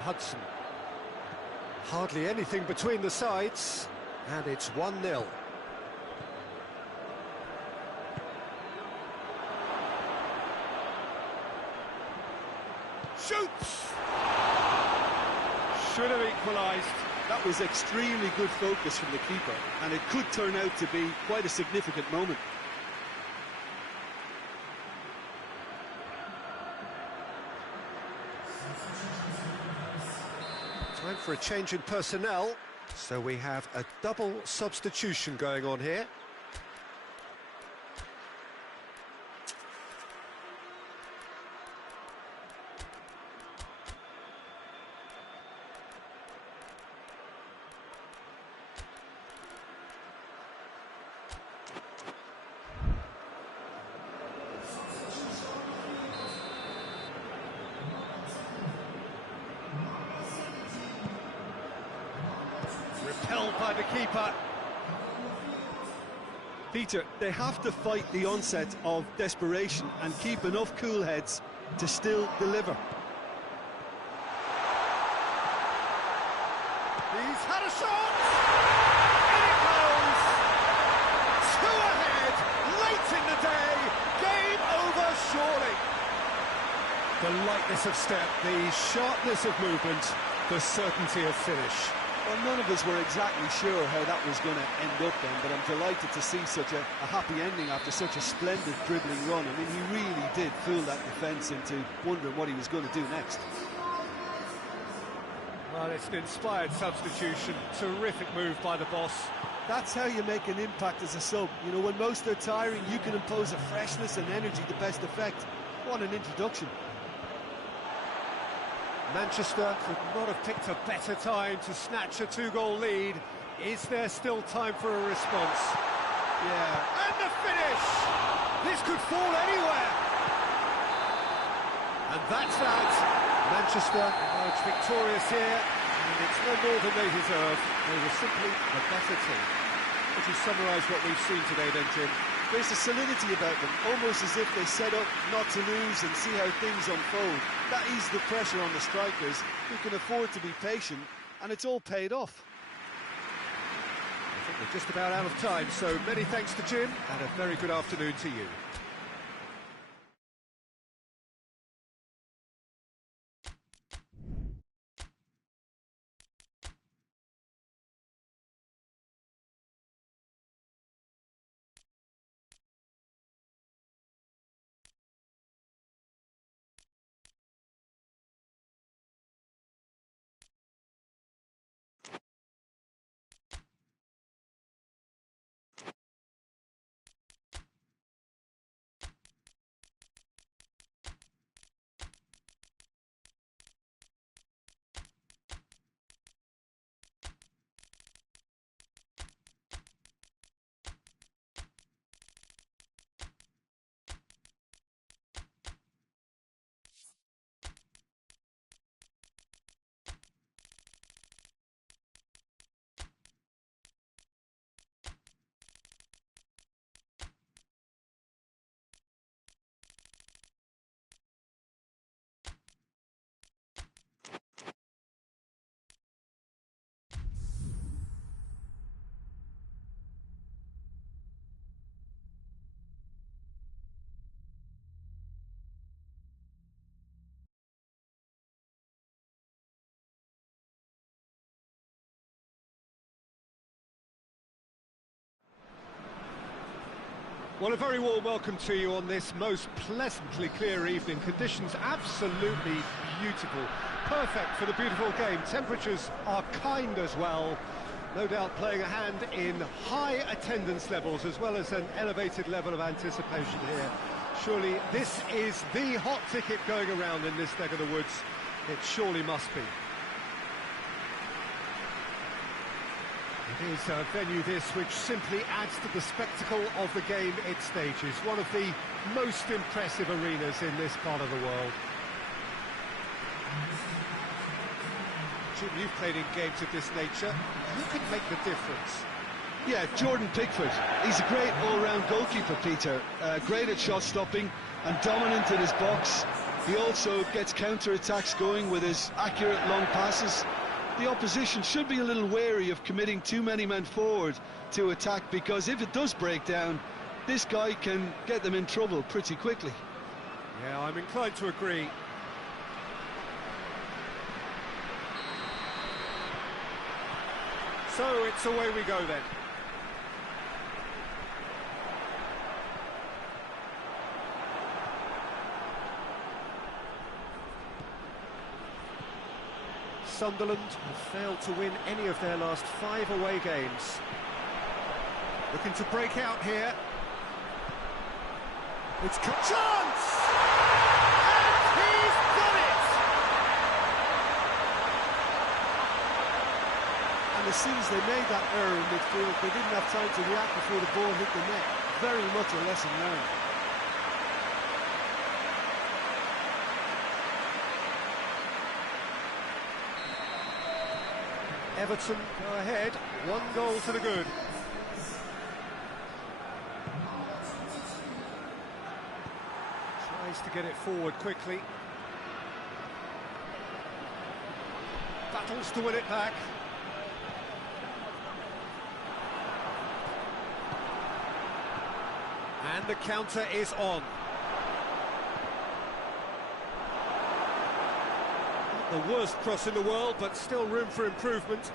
Hudson. Hardly anything between the sides, and it's 1-0. Shoots! Should have equalised. That was extremely good focus from the keeper, and it could turn out to be quite a significant moment. Time for a change in personnel, so we have a double substitution going on here. Repelled by the keeper. Peter, they have to fight the onset of desperation and keep enough cool heads to still deliver. He's had a shot! In it goes! Two ahead, late in the day, game over surely. The lightness of step, the sharpness of movement, the certainty of finish. Well, none of us were exactly sure how that was going to end up then, but I'm delighted to see such a happy ending after such a splendid dribbling run. I mean, he really did fool that defence into wondering what he was going to do next. Well, it's an inspired substitution. Terrific move by the boss. That's how you make an impact as a sub. You know, when most are tiring, you can impose a freshness and energy to best effect. What an introduction. Manchester could not have picked a better time to snatch a two-goal lead. Is there still time for a response? Yeah. And the finish! This could fall anywhere. And that's that. Manchester emerged victorious here, and it's no more than they deserve. They were simply the better team. Would you summarise what we've seen today then, Jim? There's a solidity about them, almost as if they set up not to lose and see how things unfold. That eased the pressure on the strikers, who can afford to be patient, and it's all paid off. I think we're just about out of time, so many thanks to Jim, and a very good afternoon to you. Well, a very warm welcome to you on this most pleasantly clear evening. Conditions absolutely beautiful. Perfect for the beautiful game. Temperatures are kind as well. No doubt playing a hand in high attendance levels as well as an elevated level of anticipation here. Surely this is the hot ticket going around in this neck of the woods. It surely must be. It is a venue this which simply adds to the spectacle of the game it stages. One of the most impressive arenas in this part of the world. Jim, you've played in games of this nature. Who can make the difference? Yeah, Jordan Pickford. He's a great all-round goalkeeper, Peter. Great at shot stopping and dominant in his box. He also gets counter-attacks going with his accurate long passes. The opposition should be a little wary of committing too many men forward to attack, because if it does break down, this guy can get them in trouble pretty quickly. Yeah, I'm inclined to agree. So it's away we go then. Sunderland have failed to win any of their last 5 away games. Looking to break out here. It's a chance! And he's got it! And as soon as they made that error in midfield, they didn't have time to react before the ball hit the net. Very much a lesson learned. Everton go ahead, 1 goal to the good. Tries to get it forward quickly. Battles to win it back. And the counter is on. The worst cross in the world, but still room for improvement.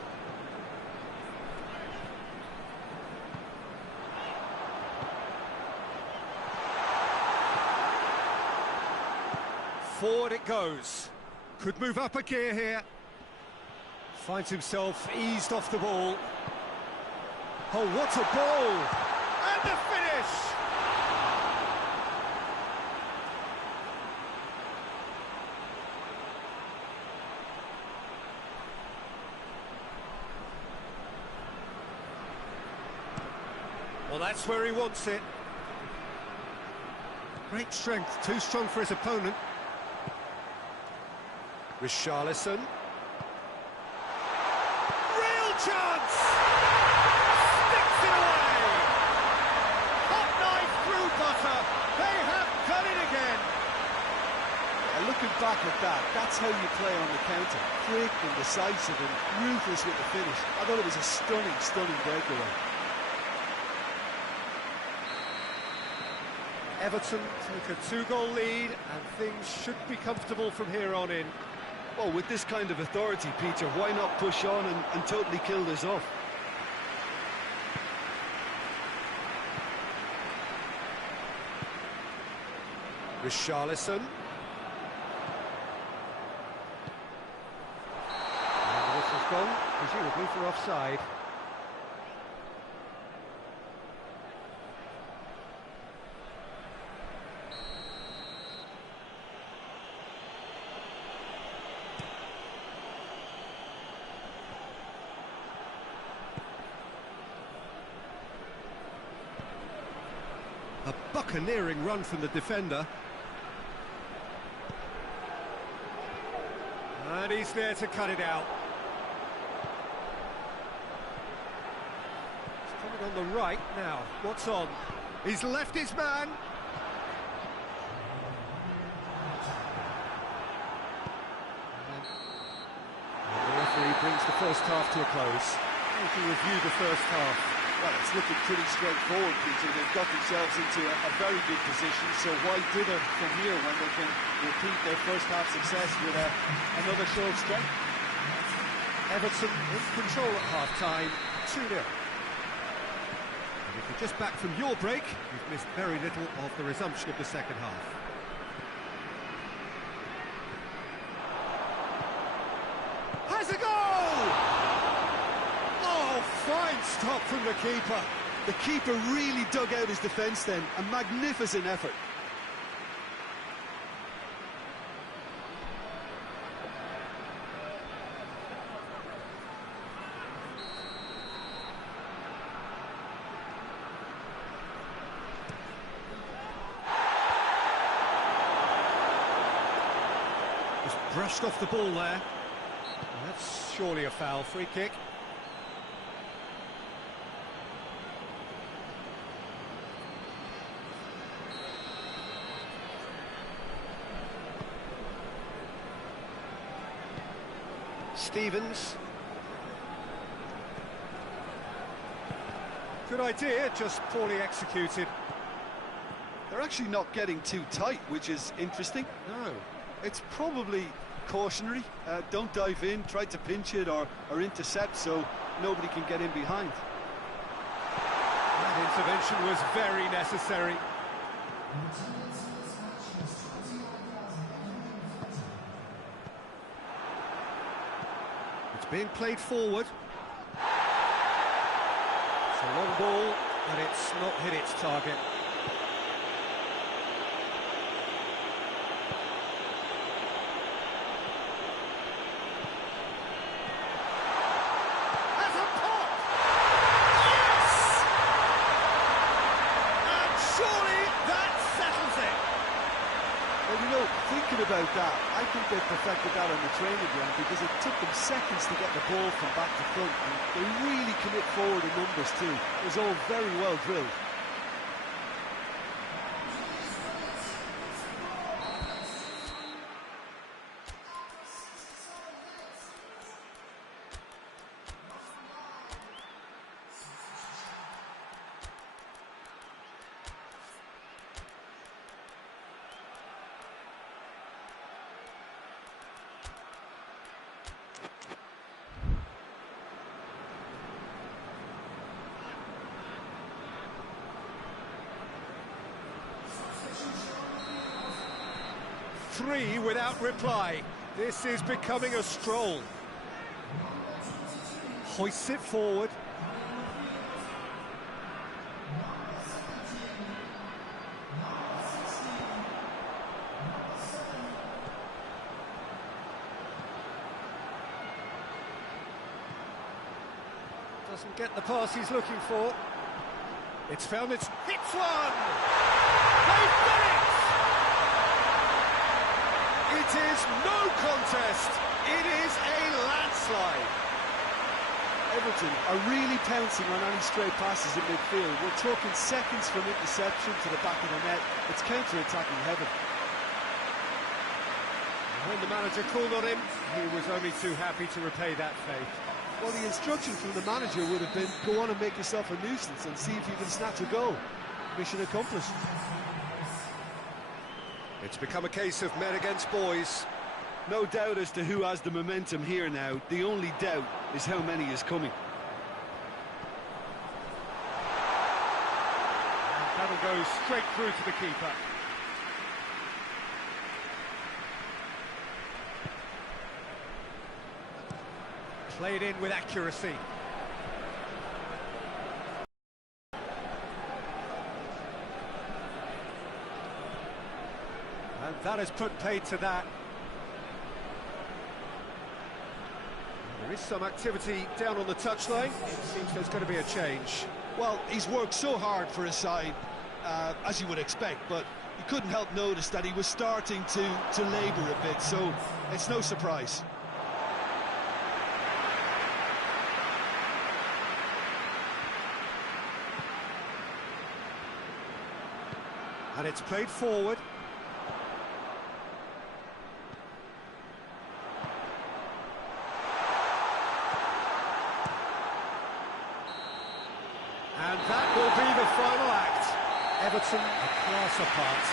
Forward it goes. Could move up a gear here. Finds himself eased off the ball. Oh, what a ball! And the finish! Well, that's where he wants it. Great strength, too strong for his opponent. Richarlison. Real chance! Sticks it away! Hot knife through butter. They have done it again. Looking back at that, that's how you play on the counter. Quick and decisive and ruthless with the finish. I thought it was a stunning, stunning breakaway. Everton take a 2-goal lead, and things should be comfortable from here on in. Well, with this kind of authority, Peter, why not push on and totally kill this off? Richarlison. And the whistle's gone, presumably for offside. A buccaneering run from the defender. And he's there to cut it out. He's coming on the right now. What's on? He's left his man. And the referee brings the first half to a close. How do you review the first half? Well, it's looking pretty straightforward, Peter. They've got themselves into a very good position, so why dither from here when they can repeat their first half success with another show of strength? Everton in control at half-time, 2-0. If you're just back from your break, you've missed very little of the resumption of the second half. Has a goal! Oh, fine stop from the keeper. The keeper really dug out his defence then, a magnificent effort. Just brushed off the ball there. That's surely a foul. Free kick. Stevens. Good idea, just poorly executed. They're actually not getting too tight, which is interesting. No. It's probably cautionary. Don't dive in, try to pinch it or intercept so nobody can get in behind. That intervention was very necessary. It's being played forward. It's a long ball, but it's not hit its target. Thinking about that, I think they perfected that on the training ground because it took them seconds to get the ball from back to front, and they really commit forward in numbers too. It was all very well drilled. Three without reply. This is becoming a stroll. Hoists it forward. Doesn't get the pass he's looking for. It's found its... Hits one! They've done it! It is no contest. It is a landslide. Everton are really pouncing on any stray passes in midfield. We're talking seconds from interception to the back of the net. It's counter-attacking heaven. When the manager called on him, he was only too happy to repay that faith. Well, the instruction from the manager would have been, go on and make yourself a nuisance and see if you can snatch a goal. Mission accomplished. It's become a case of men against boys. No doubt as to who has the momentum here now. The only doubt is how many is coming. That'll go straight through to the keeper. Played in with accuracy. And that has put paid to that. There is some activity down on the touchline. It seems there's going to be a change. Well, he's worked so hard for his side, as you would expect, but you couldn't help notice that he was starting to labour a bit, so it's no surprise. And it's played forward. And that will be the final act. Everton a class apart.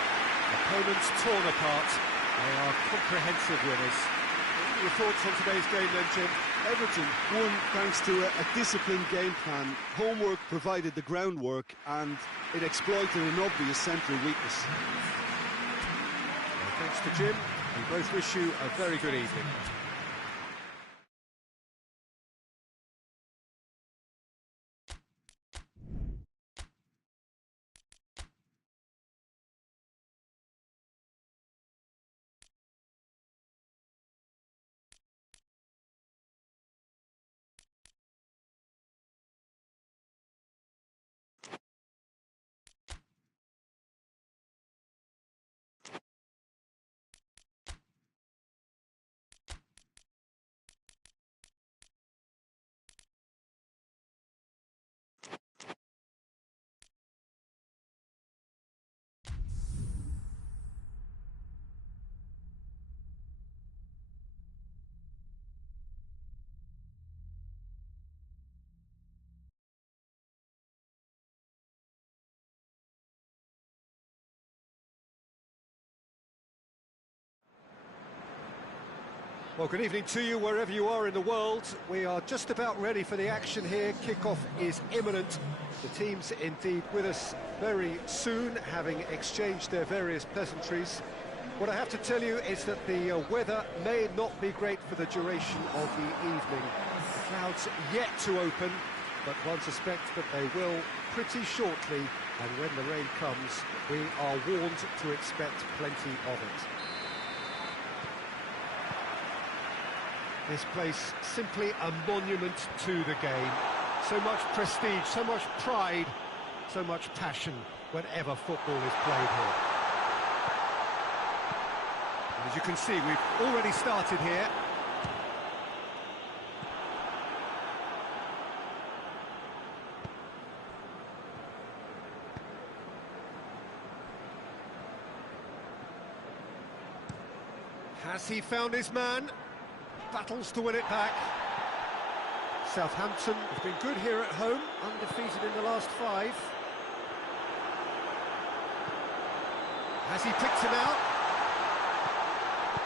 Opponents torn apart. They are comprehensive winners. What are your thoughts on today's game then, Jim? Everton won thanks to a disciplined game plan. Homework provided the groundwork and it exploited an obvious central weakness. Well, thanks to Jim. We both wish you a very good evening. Well, good evening to you wherever you are in the world. We are just about ready for the action here. Kickoff is imminent. The teams indeed with us very soon, having exchanged their various pleasantries. What I have to tell you is that the weather may not be great for the duration of the evening. The clouds yet to open, but one suspects that they will pretty shortly, and when the rain comes, we are warned to expect plenty of it. This place simply a monument to the game. So much prestige, so much pride, so much passion whenever football is played here. And as you can see, we've already started here. Has he found his man? Battles to win it back. Southampton have been good here at home, undefeated in the last 5. Has he picked him out?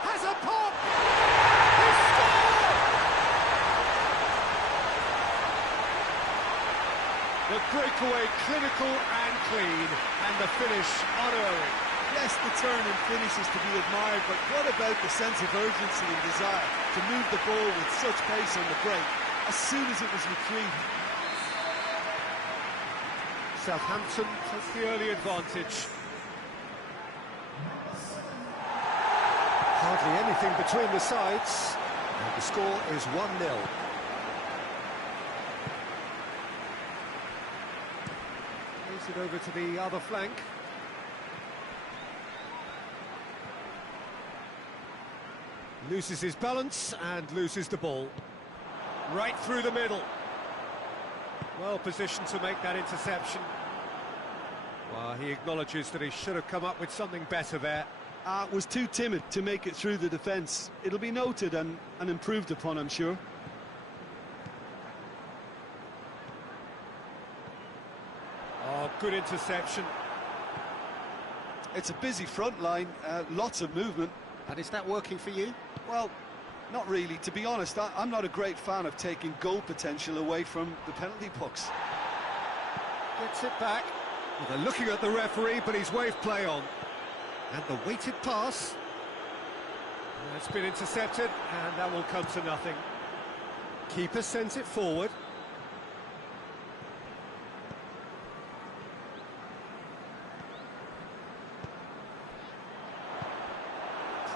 Has a pop! He scored! The breakaway clinical and clean, and the finish unerring. Yes, the turn and finish is to be admired, but what about the sense of urgency and desire to move the ball with such pace on the break as soon as it was retrieved? Southampton took the early advantage. Hardly anything between the sides, and the score is 1-0. Plays it over to the other flank. Loses his balance and loses the ball. Right through the middle. Well positioned to make that interception. Well, he acknowledges that he should have come up with something better there. Was too timid to make it through the defence. It'll be noted and improved upon, I'm sure. Oh, good interception. It's a busy front line, lots of movement. And is that working for you? Well, not really. To be honest, I'm not a great fan of taking goal potential away from the penalty box. Gets it back. Well, they're looking at the referee, but he's waved play on. And the weighted pass. It's been intercepted, and that will come to nothing. Keeper sends it forward.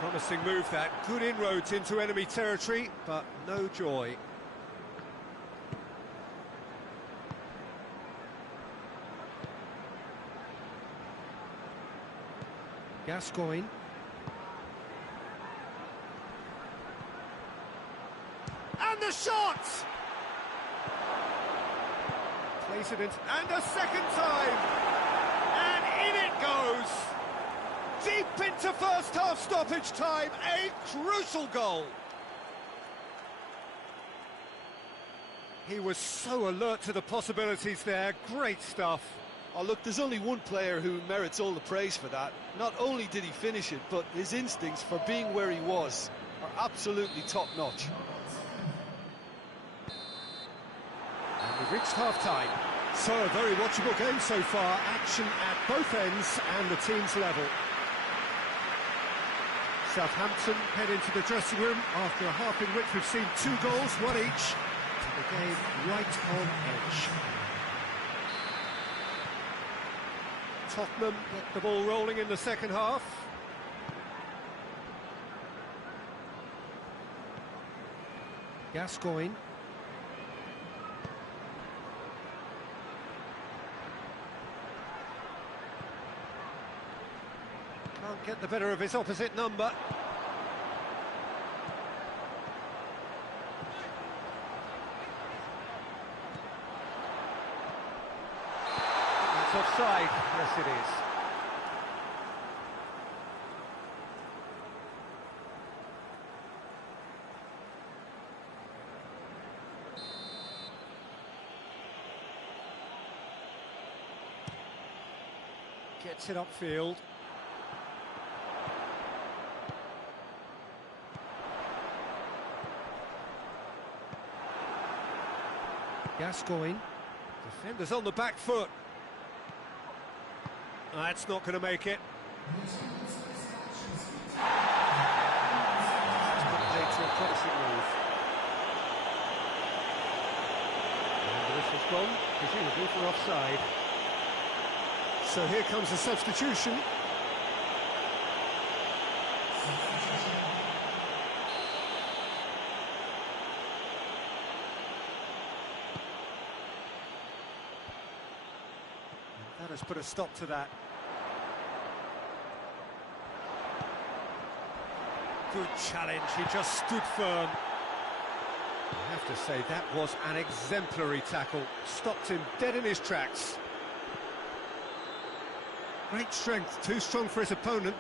Promising move that, good inroads into enemy territory, but no joy. Gascoigne. And the shot! Plays it in, and a second time! And in it goes! Deep into first half stoppage time, a crucial goal. He was so alert to the possibilities there, great stuff. Oh, look, there's only one player who merits all the praise for that. Not only did he finish it, but his instincts for being where he was are absolutely top-notch. reached half-time. So, a very watchable game so far. Action at both ends and the team's level. Southampton head into the dressing room after a half in which we've seen 2 goals, 1 each. And the game right on edge. Tottenham get the ball rolling in the second half. Gascoigne. Can't get the better of his opposite number. It's offside. Yes, it is. Gets it upfield. Gascoigne. Defenders on the back foot. That's not going to make it. Played to a promising move. And the whistle's gone, presumably for offside. So here comes the substitution. And that has put a stop to that. Good challenge, he just stood firm. I have to say, that was an exemplary tackle. Stopped him dead in his tracks. Great strength, too strong for his opponent.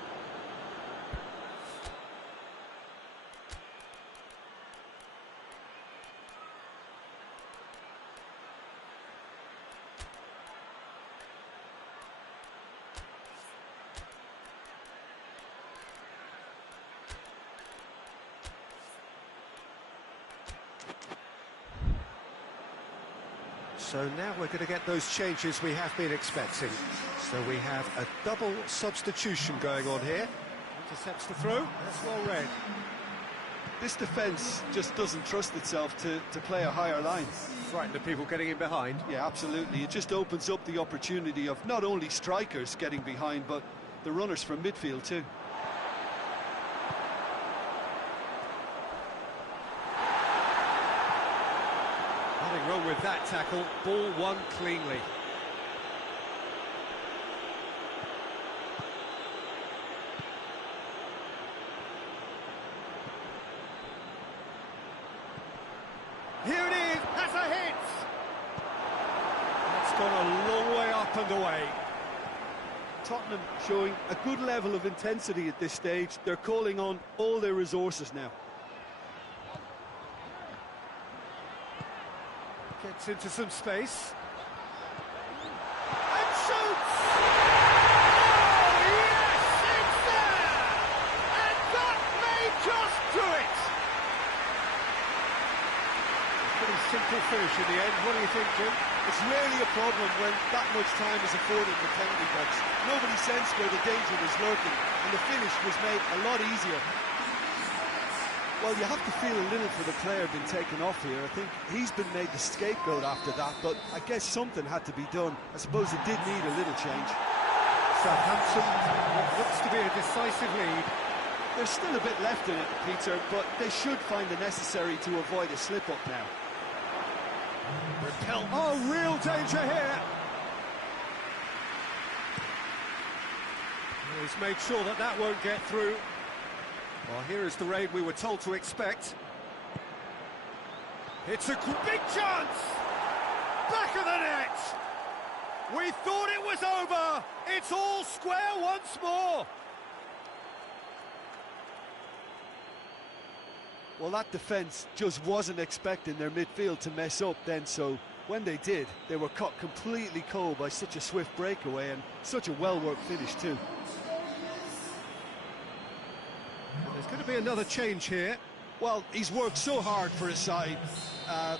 So now we're going to get those changes we have been expecting. So we have a double substitution going on here. Intercepts the throw, that's well read. This defence just doesn't trust itself to play a higher line. Frighten the people getting in behind. Yeah, absolutely. It just opens up the opportunity of not only strikers getting behind, but the runners from midfield too. Nothing wrong with that tackle. Ball won cleanly. Here it is, has a hit! That's gone a long way up and away. Tottenham showing a good level of intensity at this stage. They're calling on all their resources now. Gets into some space. And shoots! Oh, yes, it's there! And that may just do it! Pretty simple finish in the end. What do you think, Jim? It's rarely a problem when that much time is afforded in the penalty box. Nobody sensed where the danger was lurking, and the finish was made a lot easier. Well, you have to feel a little for the player being taken off here. I think he's been made the scapegoat after that, but I guess something had to be done. I suppose it did need a little change. Southampton, what looks to be a decisive lead. There's still a bit left in it, Peter, but they should find the necessary to avoid a slip-up now. Repel. Oh, real danger here. He's made sure that that won't get through. Well, here is the raid we were told to expect. It's a big chance! Back of the net! We thought it was over! It's all square once more! Well, that defence just wasn't expecting their midfield to mess up then, so when they did, they were caught completely cold by such a swift breakaway and such a well-worked finish too. There's going to be another change here. Well, he's worked so hard for his side,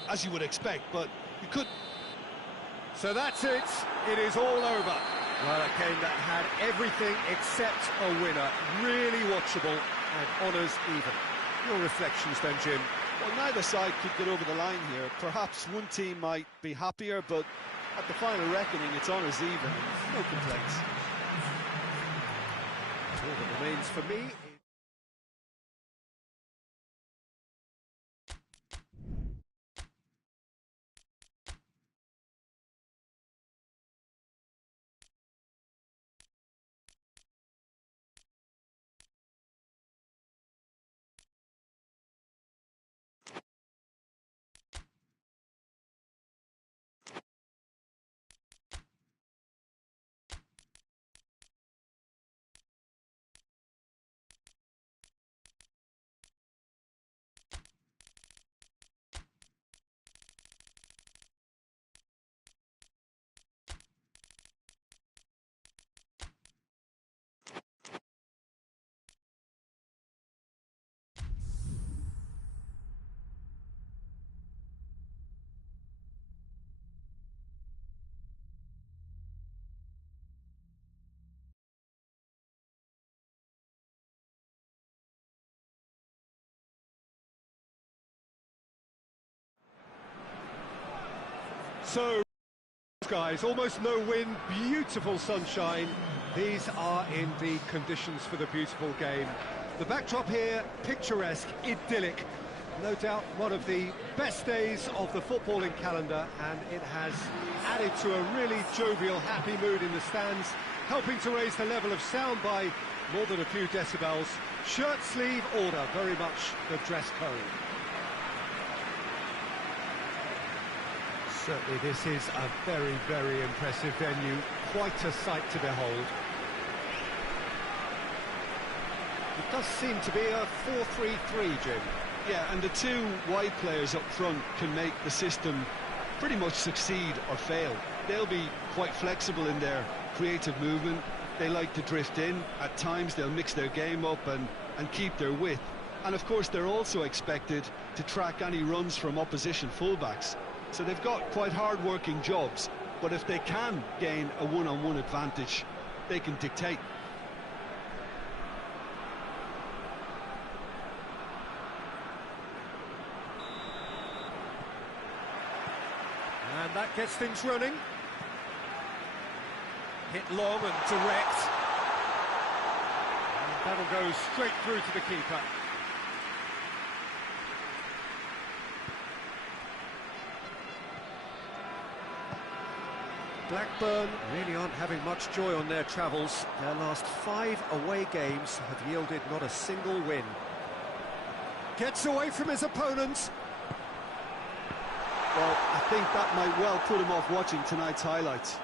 as you would expect, but you So that's it. It is all over. Well, a game that had everything except a winner. Really watchable and honours even. Your reflections then, Jim? Well, neither side could get over the line here. Perhaps one team might be happier, but at the final reckoning, it's honours even. No complaints. All that remains for me. So, guys, almost no wind, beautiful sunshine. These are indeed conditions for the beautiful game. The backdrop here, picturesque, idyllic. No doubt one of the best days of the footballing calendar, and it has added to a really jovial, happy mood in the stands, helping to raise the level of sound by more than a few decibels. Shirt sleeve order, very much the dress code. Certainly this is a very, very impressive venue, quite a sight to behold. It does seem to be a 4-3-3, Jim. Yeah, and the two wide players up front can make the system pretty much succeed or fail. They'll be quite flexible in their creative movement. They like to drift in. At times they'll mix their game up and keep their width. And of course they're also expected to track any runs from opposition fullbacks. So they've got quite hard-working jobs, but if they can gain a one-on-one advantage, they can dictate. And that gets things running. Hit long and direct. And that'll go straight through to the keeper. Blackburn really aren't having much joy on their travels. Their last 5 away games have yielded not a single win. Gets away from his opponents. Well, I think that might well put him off watching tonight's highlights.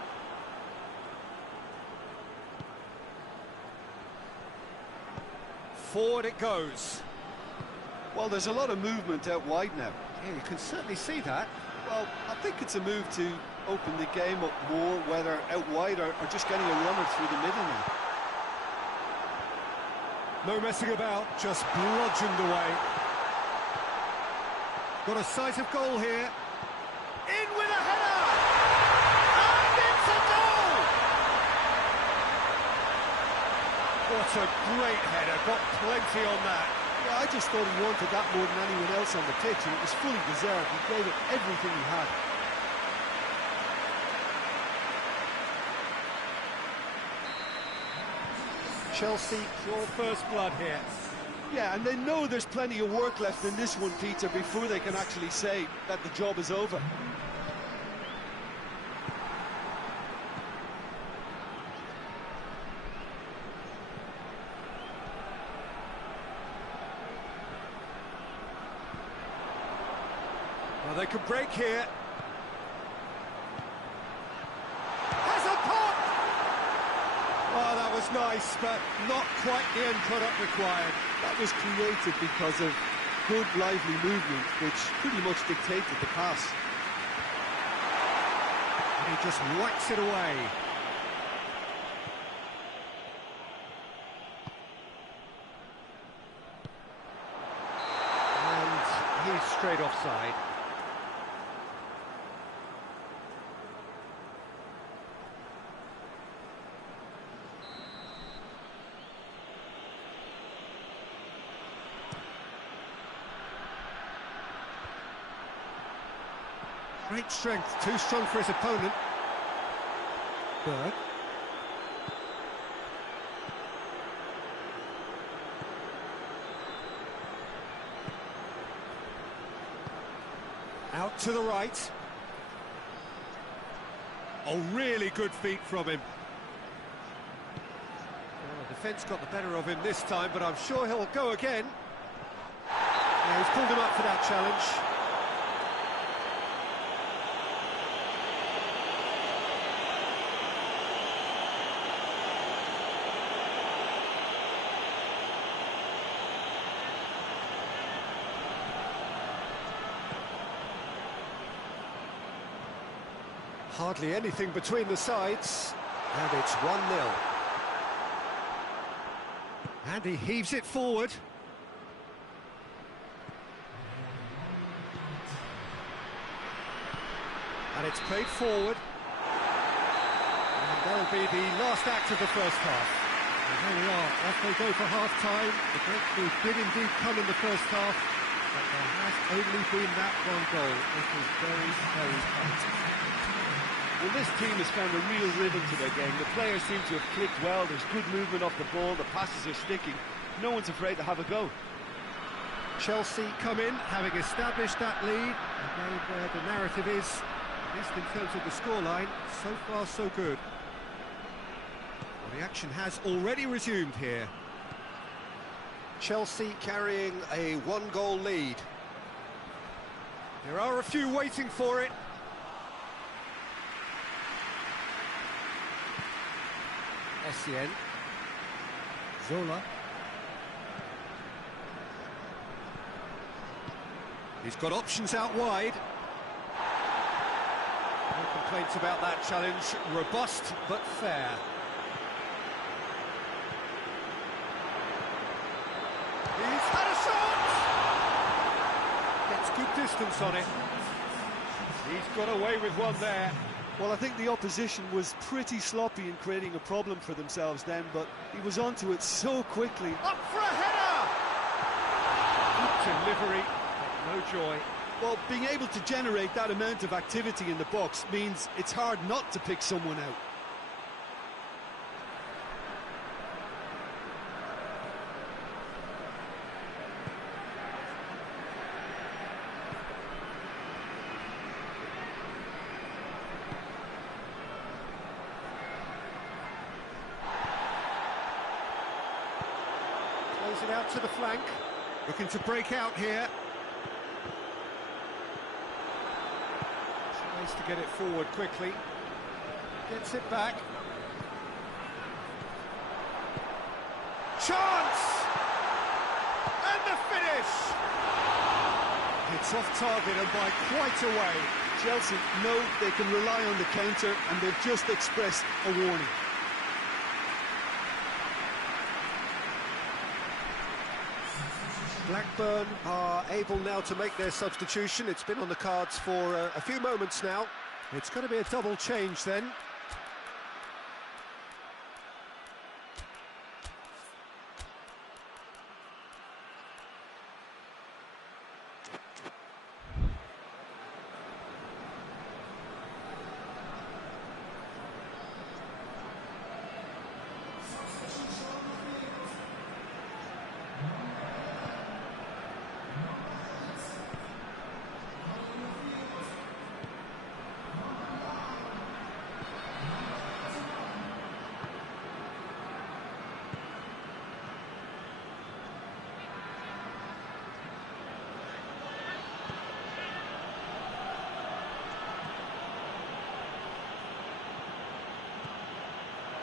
Forward it goes. Well, there's a lot of movement out wide now. Yeah, you can certainly see that. Well, I think it's a move to open the game up more, whether out wide or just getting a runner through the middle now. No messing about, just bludgeoned away. Got a sight of goal here. In with a header! And it's a goal! What a great header, got plenty on that. Yeah, I just thought he wanted that more than anyone else on the pitch, and it was fully deserved. He gave it everything he had. Chelsea, your first blood here. Yeah, and they know there's plenty of work left in this one, Peter, before they can actually say that the job is over. Well, they could break here. Has a pop! Oh, that was nice, but not quite the end product required. That was created because of good, lively movement, which pretty much dictated the pass. And he just whacks it away. And he's straight offside. Great strength, too strong for his opponent. Berg. Out to the right. Oh, really good feet from him. Well, the defence got the better of him this time, but I'm sure he'll go again. Yeah, he's pulled him up for that challenge. Hardly anything between the sides, and it's 1-0. And he heaves it forward. And it's played forward. And that'll be the last act of the first half. And there we are, off they go for half-time. The breakthrough did indeed come in the first half, but there has only been that one goal. It was very, very tight. Well, this team has found a real rhythm to their game. The players seem to have clicked well. There's good movement off the ball. The passes are sticking. No one's afraid to have a go. Chelsea come in, having established that lead. Again, where the narrative is, at least in terms of the scoreline, so far so good. Well, the action has already resumed here. Chelsea carrying a one-goal lead. There are a few waiting for it. Essien. Zola. He's got options out wide. No complaints about that challenge. Robust but fair. He's had a shot! Gets good distance on it. He's got away with one there. Well, I think the opposition was pretty sloppy in creating a problem for themselves then, but he was onto it so quickly. Up for a header! Good delivery, but no joy. Well, being able to generate that amount of activity in the box means it's hard not to pick someone out. Plays it out to the flank. Looking to break out here. Tries to get it forward quickly. Gets it back. Chance! And the finish! It's off target and by quite a way. Chelsea know they can rely on the counter, and they've just expressed a warning. Blackburn are able now to make their substitution. It's been on the cards for a few moments now. It's going to be a double change then.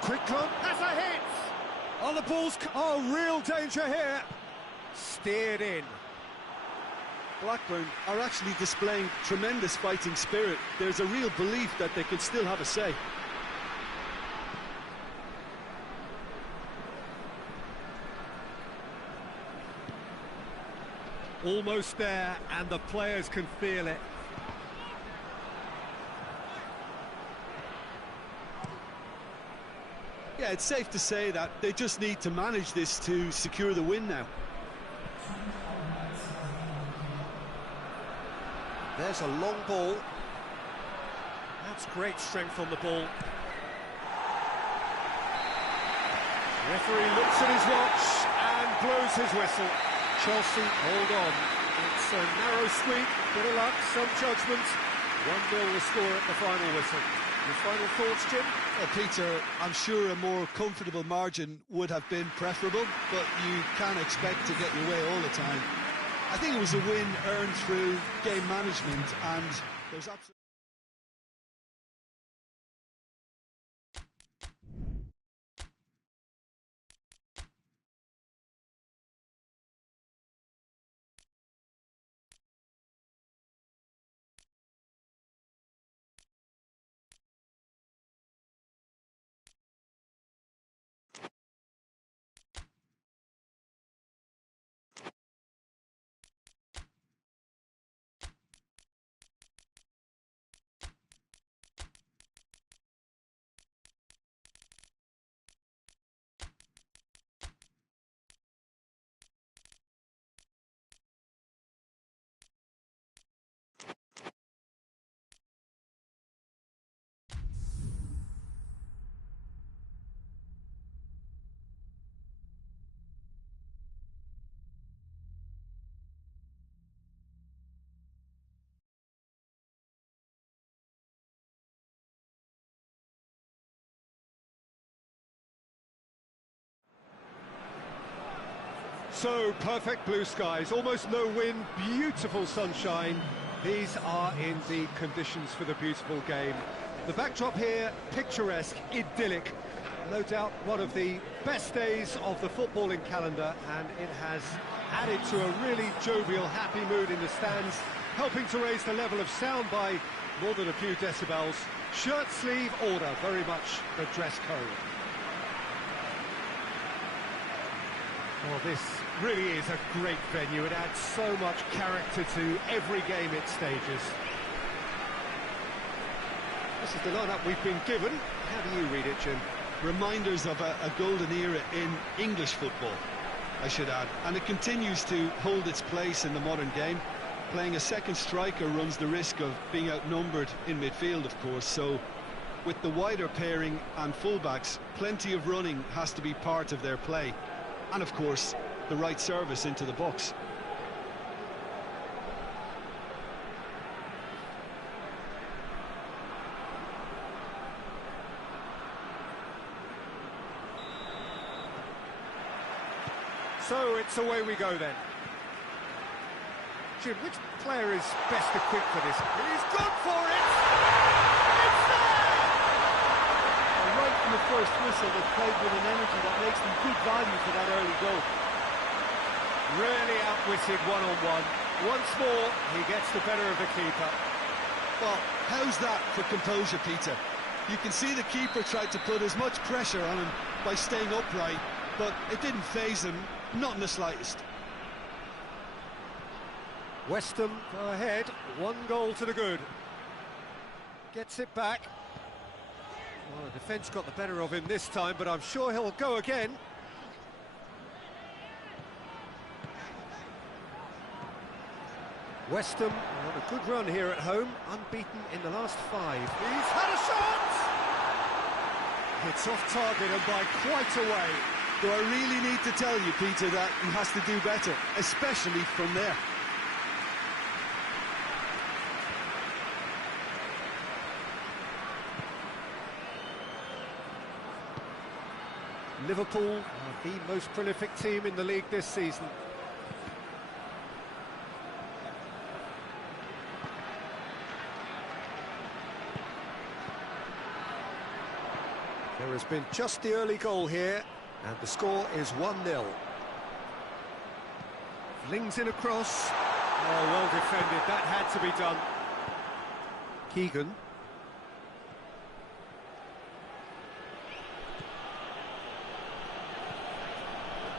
Quick look, has a hit! Oh, the ball's... Oh, real danger here! Steered in. Blackburn are actually displaying tremendous fighting spirit. There's a real belief that they can still have a say. Almost there, and the players can feel it. Yeah, it's safe to say that they just need to manage this to secure the win now. There's a long ball. That's great strength on the ball. Referee looks at his watch and blows his whistle. Chelsea hold on. It's a narrow squeak, bit of luck, some judgment. 1-0 the score at the final whistle. Your final thoughts, Jim? Well, Peter, I'm sure a more comfortable margin would have been preferable, but you can't expect to get your way all the time. I think it was a win earned through game management, and there's absolutely... So, perfect blue skies, almost no wind, beautiful sunshine. These are indeed conditions for the beautiful game. The backdrop here, picturesque, idyllic. No doubt one of the best days of the footballing calendar, and it has added to a really jovial, happy mood in the stands, helping to raise the level of sound by more than a few decibels. Shirt sleeve order, very much the dress code. Well, this really is a great venue. It adds so much character to every game it stages. This is the lineup we've been given. How do you read it, Jim? Reminders of a golden era in English football, I should add. And it continues to hold its place in the modern game. Playing a second striker runs the risk of being outnumbered in midfield, of course. So, with the wider pairing and fullbacks, plenty of running has to be part of their play. And of course, the right service into the box. So it's away we go then. Jim, which player is best equipped for this? He's gone for it! It's there! Right from the first whistle, they played with an energy that makes them good value for that early goal. Really outwitted one-on-one. Once more, he gets the better of the keeper. Well, how's that for composure, Peter? You can see the keeper tried to put as much pressure on him by staying upright, but it didn't faze him, not in the slightest. West Ham go ahead, 1 goal to the good. Gets it back. Well, the defence got the better of him this time, but I'm sure he'll go again. West Ham on a good run here at home, unbeaten in the last 5. He's had a shot! It's off target and by quite a way. Do I really need to tell you, Peter, that he has to do better, especially from there? Liverpool are the most prolific team in the league this season. There has been just the early goal here, and the score is 1-0. Flings in a cross. Oh, well defended, that had to be done. Keegan.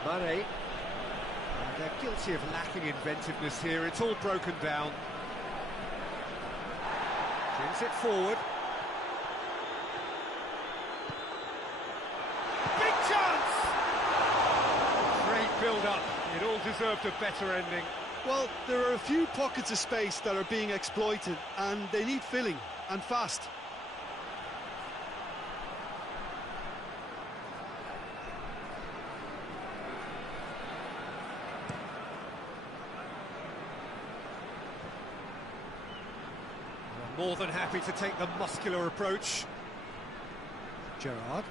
Mane. They're guilty of lacking inventiveness here, it's all broken down. Brings it forward. Big chance! Great build-up, it all deserved a better ending. Well, there are a few pockets of space that are being exploited, and they need filling, and fast. more than happy to take the muscular approach. Gerrard.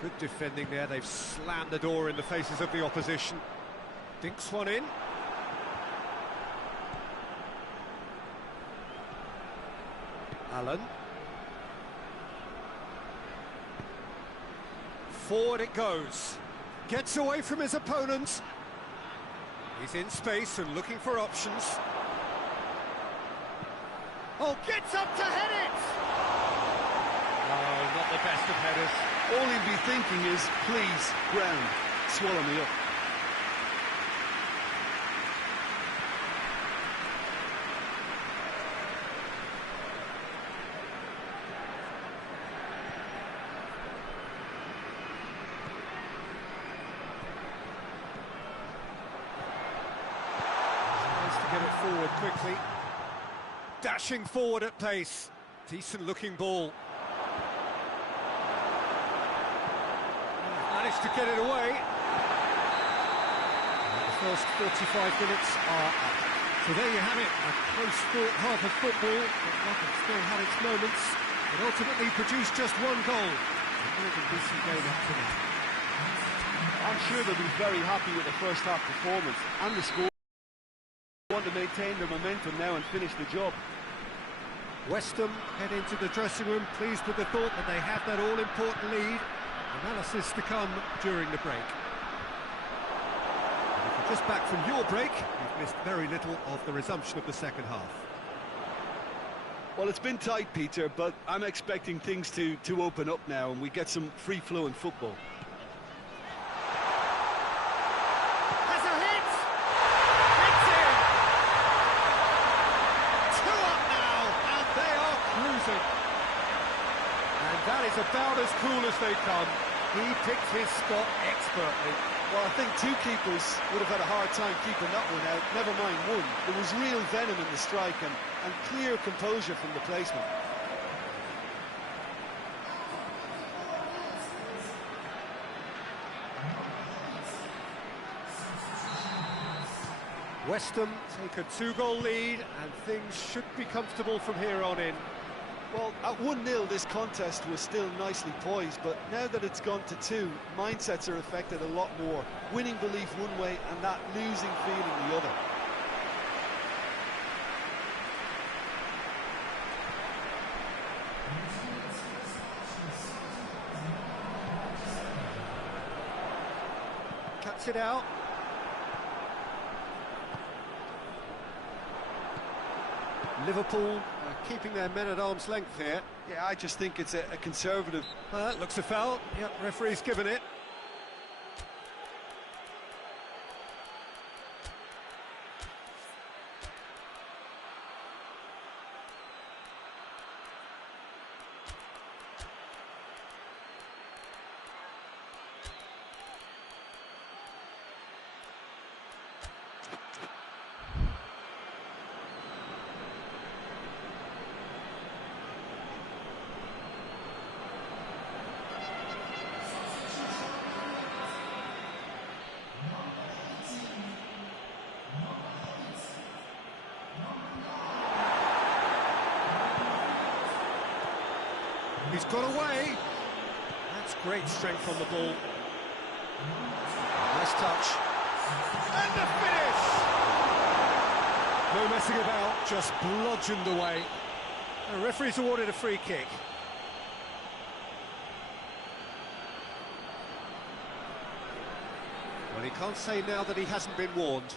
Good defending there, they've slammed the door in the faces of the opposition. Dinks one in. Allen. Forward it goes. Gets away from his opponent. He's in space and looking for options. Oh, gets up to head it! Oh, not the best of headers. All he'd be thinking is, please, ground, swallow me up. Get it forward quickly. Dashing forward at pace. Decent looking ball. Managed to get it away. And the first 45 minutes are up. So there you have it, a close-fought half of football, but London still had its moments. It ultimately produced just one goal. A more than decent game up to now. I'm sure they'll be very happy with the first half performance and the score. Want to maintain their momentum now and finish the job. West Ham head into the dressing room pleased with the thought that they have that all-important lead. Analysis to come during the break. And if you're just back from your break, you've missed very little of the resumption of the second half. Well, it's been tight, Peter, but I'm expecting things to open up now and we get some free-flowing football. And that is about as cool as they come. He picked his spot expertly. Well, I think two keepers would have had a hard time keeping that one out, never mind one. There was real venom in the strike and clear composure from the placement. West Ham take a 2-goal lead and things should be comfortable from here on in. Well, at 1-0 this contest was still nicely poised, but now that it's gone to 2, mindsets are affected a lot more. Winning belief one way and that losing feeling the other. Cuts it out. Liverpool keeping their men at arm's length here. Yeah, I just think it's a conservative... Looks a foul. Yep, referee's given it. He's got away. That's great strength on the ball. Nice touch. And the finish! No messing about, just bludgeoned away. The referee's awarded a free kick. Well, he can't say now that he hasn't been warned.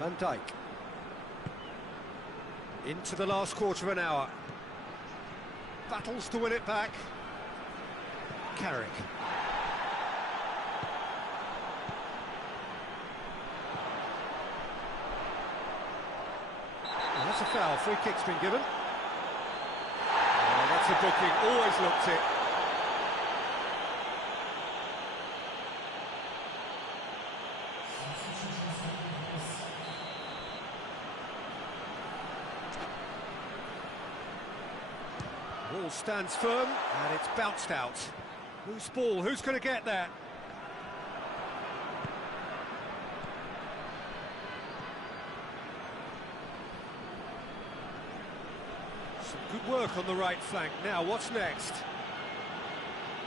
Van Dijk. Into the last quarter of an hour. Battles to win it back. Carrick. Well, that's a foul. Free kick's been given. Oh, that's a booking. Always looked it. stands firm, and it's bounced out. Loose ball, who's going to get there? Some good work on the right flank. Now, what's next?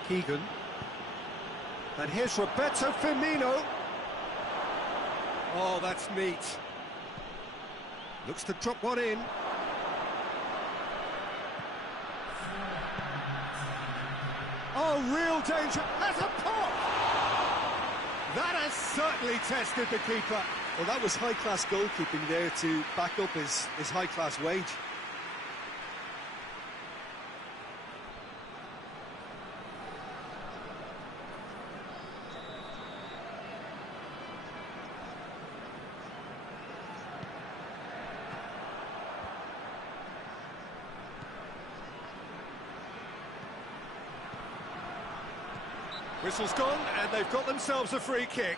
Keegan. And here's Roberto Firmino. Oh, that's neat. Looks to drop one in. Oh, real danger. That's a pop! That has certainly tested the keeper. Well, that was high-class goalkeeping there to back up his high-class wage. Whistle's gone, and they've got themselves a free kick.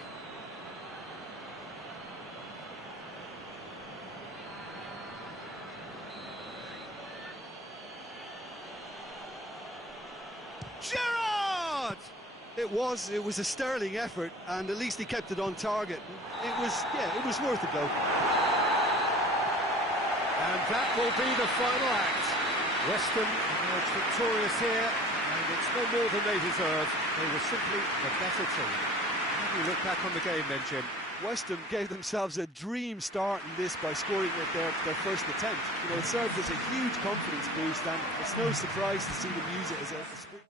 Gerrard! It was a sterling effort, and at least he kept it on target. It was worth a go. And that will be the final act. Weston emerged victorious here, and it's no more than they deserve. They were simply the better team. How do you look back on the game then, Jim? West Ham gave themselves a dream start in this by scoring at their first attempt. You know, it served as a huge confidence boost, and it's no surprise to see them use it as a